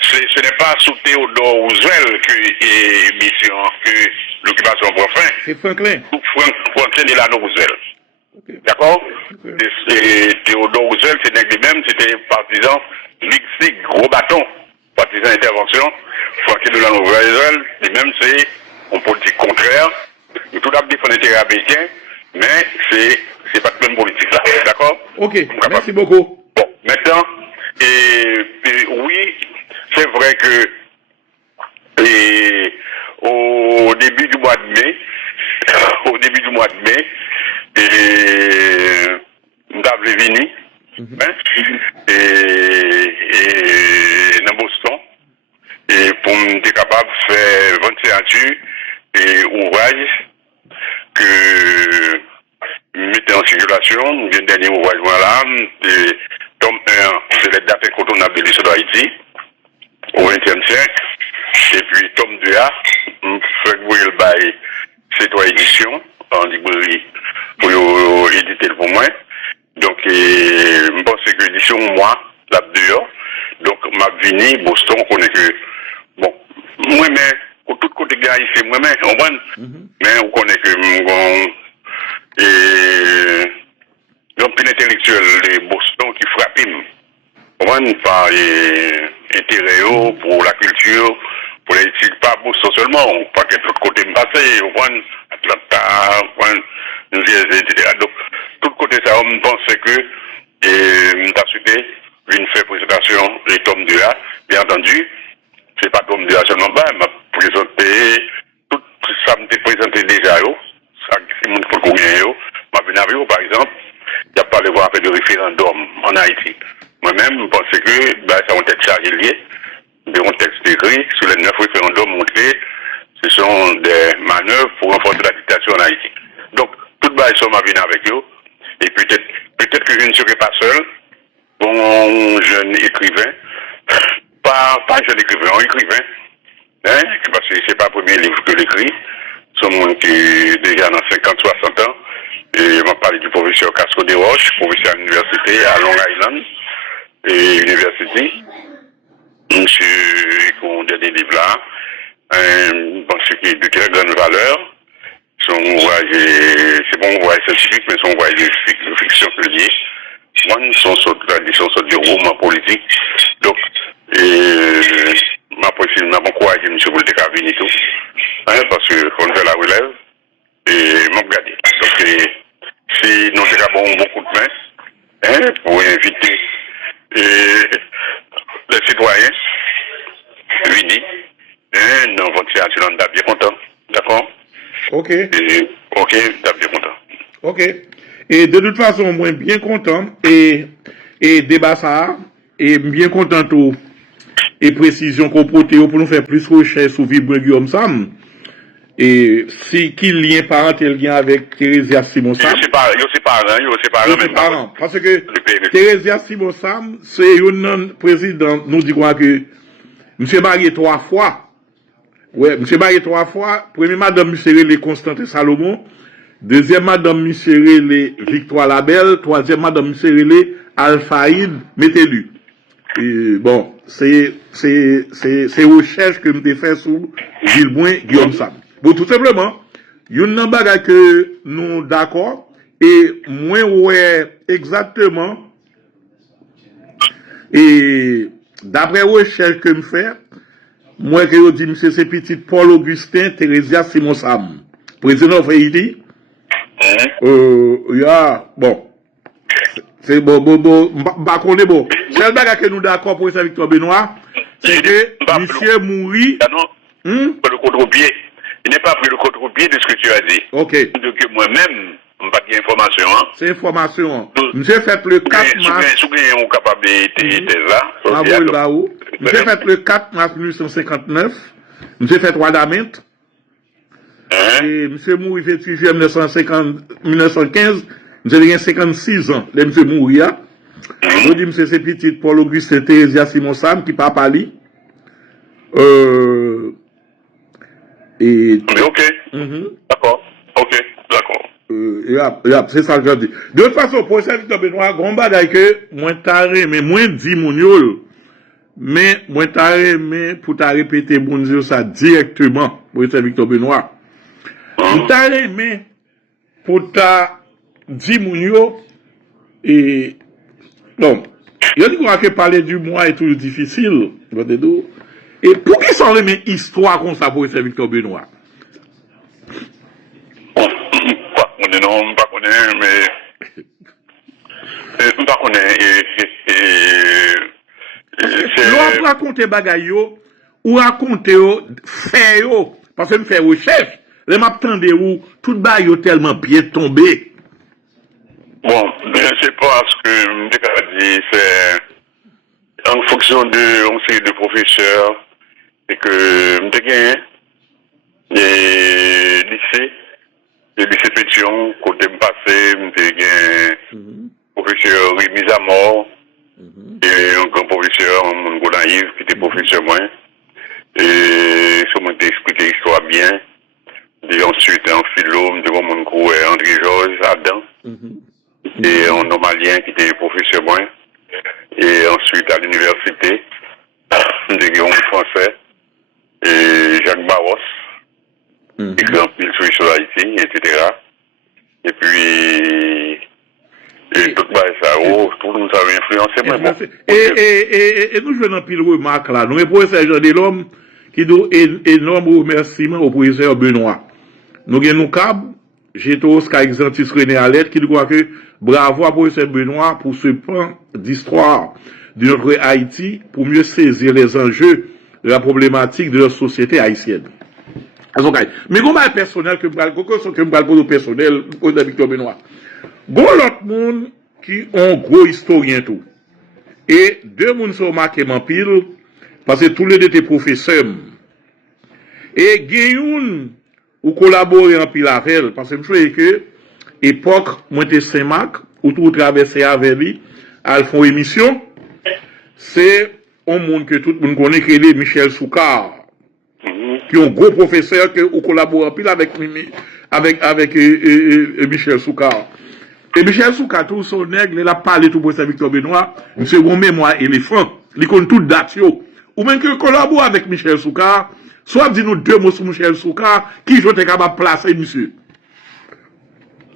ce n'est pas sous Théodore Roosevelt que l'occupation prend fin. C'est Franklin. Franklin Delano Roosevelt. Okay. D'accord? Okay. Et Théodore Roosevelt, c'est lui-même, c'était partisan, Mexique, gros bâton, partisan d'intervention. Franklin Delano Roosevelt, lui-même, c'est une politique contraire. Il tout d'abord défend l'intérêt américain, mais c'est pas de même politique là. D'accord? Ok, merci beaucoup. Bon, maintenant, et oui, c'est vrai que au début du mois de mai, Ndable Vini, et dans Boston, et pour être capable de faire 20 signatures et ouvrages que mettre en circulation, le dernier ouvrage voilà, tome 1, c'est les dates incontournables de l'histoire d'Haïti au XXe siècle, et puis tome 2A, fait le bail C3 édition en librairie pour éditer pour moi. Donc, je pense que l'édition, moi, la dehors, donc, m'a venu, Boston, on connaît que, bon, moi, mais, au tout côté de ici, moi-même, on voit, mais on connaît que, et, donc, une intellectuel de Boston qui frappe, on voit, par intérêt pour la culture, pour l'éthique, pas Boston seulement, pas que tout côté me passer, on voit, Atlanta, on voit, etc. Donc, tout côté ça, on pense que, t'as suité, une fait présentation, les tomes 2A, bien entendu, c'est pas tome 2A seulement, m'a présenté, tout ça m'a présenté déjà, ça, si mon faut combien, m'a venu avec vous, par exemple, il n'y a pas le voir de référendum en Haïti. Moi-même, je pense que, ça va être chargé lié, de mon texte écrit sur les 9 référendums montrés, ce sont des manœuvres pour renforcer la dictature en Haïti. Donc, tout le bail m'a venu avec eux, et peut-être que je ne serai pas seul, bon jeune écrivain, pas jeune écrivain, un écrivain, hein, parce que c'est pas le premier livre que j'écris, c'est un monde qui est déjà dans 50-60 ans, Et m'a parlé du professeur Casco de Roche, professeur à l'université à Long Island et University. Monsieur, qu'on dernier livre là, parce qu'il est de très grande valeur. Son ouvrage, c'est bon ouvrage scientifique, mais son ouvrage de fiction liée. Moi, son sort de tradition, son de roman politique. Donc, ma possible, m'a encouragé monsieur pour le décaviner et tout. Parce qu'on fait la relève. Et m'a regardé. Donc, si nous avons beaucoup de mains, pour inviter les citoyens, unis, nous avons bien content. D'accord? Ok. Ok, t'as bien content. Ok. Et de toute façon, moi, bien content. Et débat ça, et bien content tout. Et précision qu'on porte pour nous faire plus de recherche sur Vibre Guillaume Sam. Et si qui lien parentel lien avec Thérésia Simon Sam. Je sais pas, même. Parce que Thérésia Simon Sam, c'est un président, nous disons que monsieur marié 3 fois. Ouais, monsieur marié 3 fois. Première madame monsieur les Constantin Salomon. Deuxième madame monsieur les Victoire Labelle. Troisième madame monsieur les Alphaïd Mételu. Et bon, c'est recherche que m'ai fait sur Villeboin Guillaume Sam. Bon, tout simplement, il y a une bagage que nous d'accord, et moi, ouais, exactement, et d'après recherche que me fait, moi, que je dis, monsieur, c'est petit Paul Augustin, Thérésia Simon Sam, président de Haïti, il y a, bon, c'est bon, bah, qu'on est bon. C'est le bagage que nous d'accord pour ça, Victor Benoît, c'est que monsieur mourit, le contre-pied. Il n'est pas pris le contre-pied de ce que tu as dit. Ok. Donc, moi-même, je n'ai pas d'information. C'est information. Monsieur fait le 4 mars. Si vous êtes capable de là, Monsieur fait le 4 mars 1859. Monsieur fait 3 d'amètre. Et monsieur mourit 28 juillet 1915. Monsieur a 56 ans. Là, monsieur mourit. Je dis, monsieur, c'est petit Paul Auguste Thérésia Simon Sam qui pas parlé. Et ok. D'accord. Ok. D'accord. C'est ça que je dis. De toute façon, pour ça, Victor Benoît, grand bagaille que, moi taré, mais moi dit mon yol, mais moi taré, mais pour ta répéter mon Dieu ça directement, pour ça, Victor Benoît. Moi taré, mais pour ta dit mon yol, et, bon, il y a dit qu'on a parler du mois est toujours difficile, et pour qui sont les mêmes histoires comme ça pour ça, Victor Benoît? Non, pas connaître, mais pas connaître. L'on raconter bagaille ou raconter fait parce que me fait recherche. Les m'attendez où tout bagaille tellement bien tombé. Bon, c'est parce que je dit c'est en fonction de on sait de professeurs et que je gagné les lycées. Et lycée Pétion, côté me passé, j'ai gagné professeur remise à mort, et un grand professeur, mon gars naïf, qui était professeur moi. Et ça m'a expliqué l'histoire bien. Et ensuite, en philo, devant mon cours, André Georges, Adam. Et un normalien qui était professeur moi. Et ensuite, à l'université, j'ai gagné français, et Jacques Barros. Exemple, il sur Haïti, etc. Et puis, tout ça, tout le monde a influencé moi. Et nous jouons dans pile remarque là. Nous, pour ces gens de l'homme qui doit énorme remerciement au professeur Benoît. Nous avons nos câbles, j'ai Oscar Exantis René Alette qui doit que bravo à professeur Benoît pour ce pan d'histoire de notre Haïti pour mieux saisir les enjeux de la problématique de la société haïtienne. Mais comment est personnel que je parle personnel au Victor Benoît? Bon l'autre monde qui ont gros historien tout. Et deux monde sont marqués en pile parce que tous les deux étaient professeurs. Et Guillaume ou collaborer en pile avec elle parce que je sais que époque moi j'étais Saint-Marc ou tout traverser avec lui à font émission. C'est un monde que tout le monde connaît qui est Michel Soukar. Qui ont gros professeurs qui ont collaboré pile avec avec Michel Soukar. Et Michel Soukar, tout son nègre, il a parlé tout pour ça Victor Benoît, monsieur bon mémoire éléphant, il connaît tout date yo. Ou même que collabore avec Michel Soukar, soit dis nous deux mots sur Michel Soukar, qui je t'ai capable de placer, monsieur.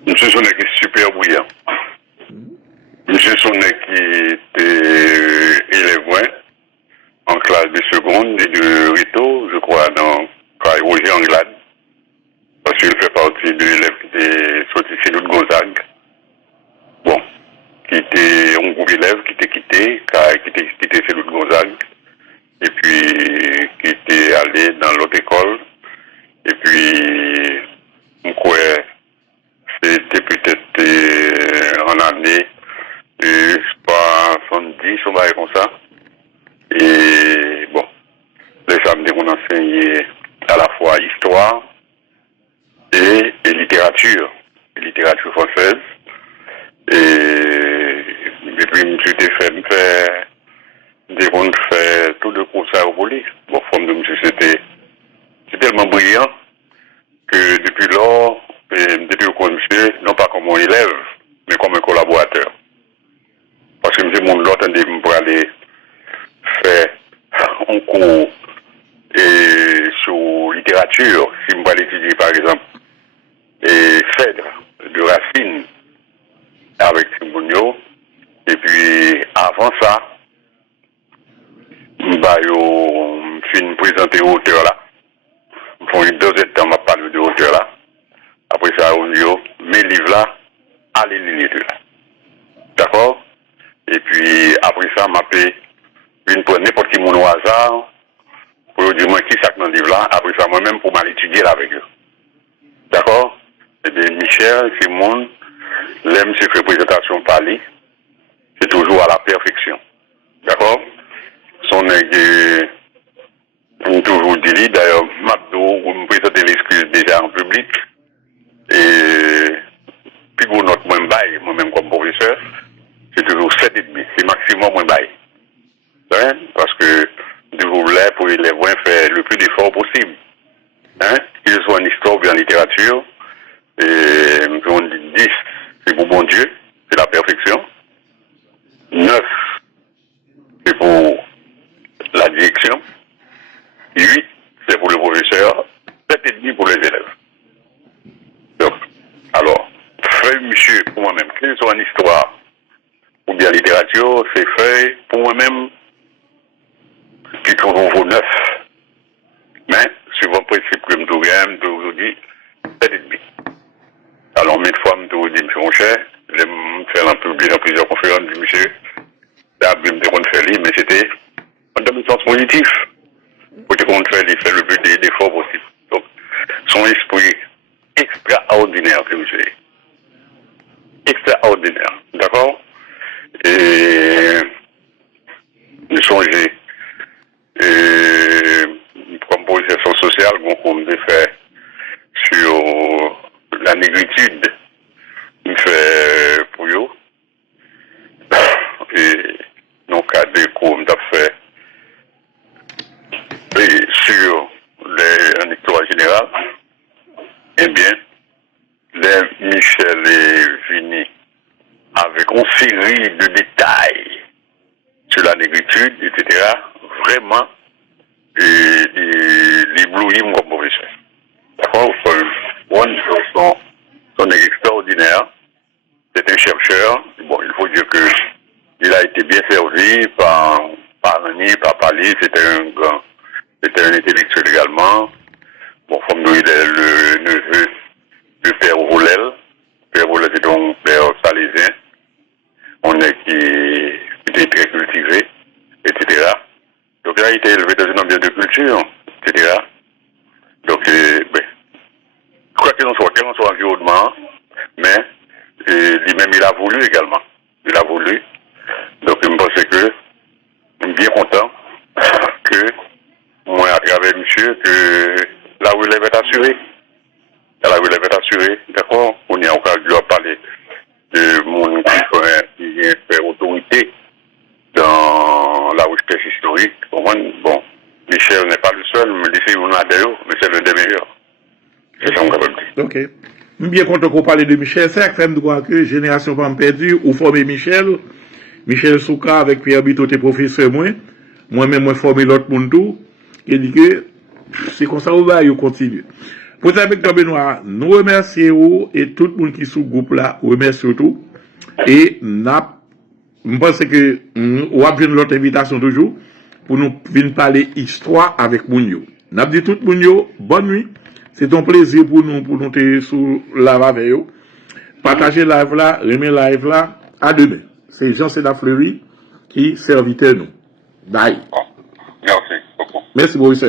Monsieur Sonnet qui est super brillant. Monsieur Sonnet qui était élève en classe de seconde et de Rito, je crois, dans Roger Anglade, parce qu'il fait partie de l'élève qui était sorti chez nous de Gonzague. Bon, qui était un groupe d'élèves qui était quitté chez nous de Gonzague, et puis qui était allé dans l'autre école, et puis, on croit, c'était peut-être en année de 70, on va dire comme ça. Et bon, les samedis qu'on enseignait à la fois histoire et littérature française. Et puis, je m'étais fait des rondes, fait tout de concert au volet. Bon, forme de monsieur, c'était tellement brillant que depuis lors, depuis le cours monsieur, non pas comme un élève, mais comme un collaborateur. Parce que monsieur, mon l'autre, pour aller faire un cours sur littérature, si je vais étudier par exemple, et Phèdre de Racine avec Simonio, et puis avant ça, je vais présenter l'auteur là. Pour une deuxième temps, je vais parler de l'auteur là. Après ça, on dit, mes livres là, allez lire là. D'accord? Et puis après ça, je vais prendre n'importe qui mon hasard pour dire moi qui sac dans le livre là. Après ça, moi-même pour m'aller étudier là avec eux. D'accord? Et bien, Michel, Simon, l'aime se fait présentation par lui. C'est toujours à la perfection. D'accord? Son pour toujours dire, d'ailleurs, Mabdo, vous me présentez l'excuse déjà en public. Et puis pour notre moins bail, moi-même comme professeur, c'est toujours 7,5. C'est maximum moins bail. Hein? Parce que de vouloir pour les élèves faire le plus d'efforts possible. Hein? Qu'ils soient en histoire ou bien en littérature. Et on dit 10, c'est pour bon Dieu, c'est la perfection. 9, c'est pour la direction. 8, c'est pour le professeur. 7,5 pour les élèves. Donc, alors, feuille, monsieur, pour moi-même, qu'il soit en histoire ou bien en littérature, c'est feuille, pour moi-même, qui trouve vos 9. Mais, suivant le principe que je vous dis, 7,5. Alors, mille fois, je vous dis, monsieur mon cher, je vais faire un public dans plusieurs conférences, je dis, monsieur, là, je me faire lire, mais c'était en sens positif. Pour qu'on fait le plus d'efforts possible. Donc, son esprit extraordinaire, que monsieur. Extraordinaire. D'accord? Et nous songez, comme position sociale, qu'on me fait sur la négritude, nous fait pour eux. Et dans le cadre des cours, nous avons fait sur en histoire générale, eh bien, Michel est venu avec une série de détails sur la négritude, etc. Vraiment, l'éblouir comme professeur. D'accord? Son est extraordinaire. C'est un chercheur. Bon, il faut dire que il a été bien servi par Rani, par Pali. C'était un intellectuel également. Bon, comme nous, il est le neveu du père Roulel. Père Roulel est donc père salésien. On est qui était très cultivé, etc. Donc là, il était élevé dans une ambiance de culture, etc. Donc, quoi qu'il en soit environnement, mais lui-même, il a voulu également. Il a voulu. Donc, je me pense que je suis bien content que moi, à travers monsieur, que la relève est assurée. La relève est assurée, d'accord? On y a encore dû parler de mon qui vient faire autorité dans la recherche historique. Bon, Michel n'est pas le seul, mais c'est un adhérent, mais c'est l'un des meilleurs. C'est ça qu'on peut dire. Ok. Je suis bien content qu'on parle de Michel. C'est ça que fait me croire que Génération Pas Perdue, ou former Michel Souka avec Pierre Bito, tes professeurs, moi-même, moi, former l'autre monde tout, qui dit que c'est comme ça, on va y continuer. Pour ça, avec Benoît, nous remercions et tout le monde qui est sous le groupe là, remercie tout. Et je pense que on va venir l'autre invitation toujours pour nous venir parler histoire avec Mounio. N'a dit tout Mounio, bonne nuit. C'est un plaisir pour nous te sous la avec vous. Partagez live là, remet live là. À demain. C'est Jean Sénat Fleury qui serviteur nous. Bye. Merci beaucoup. Merci, Boris.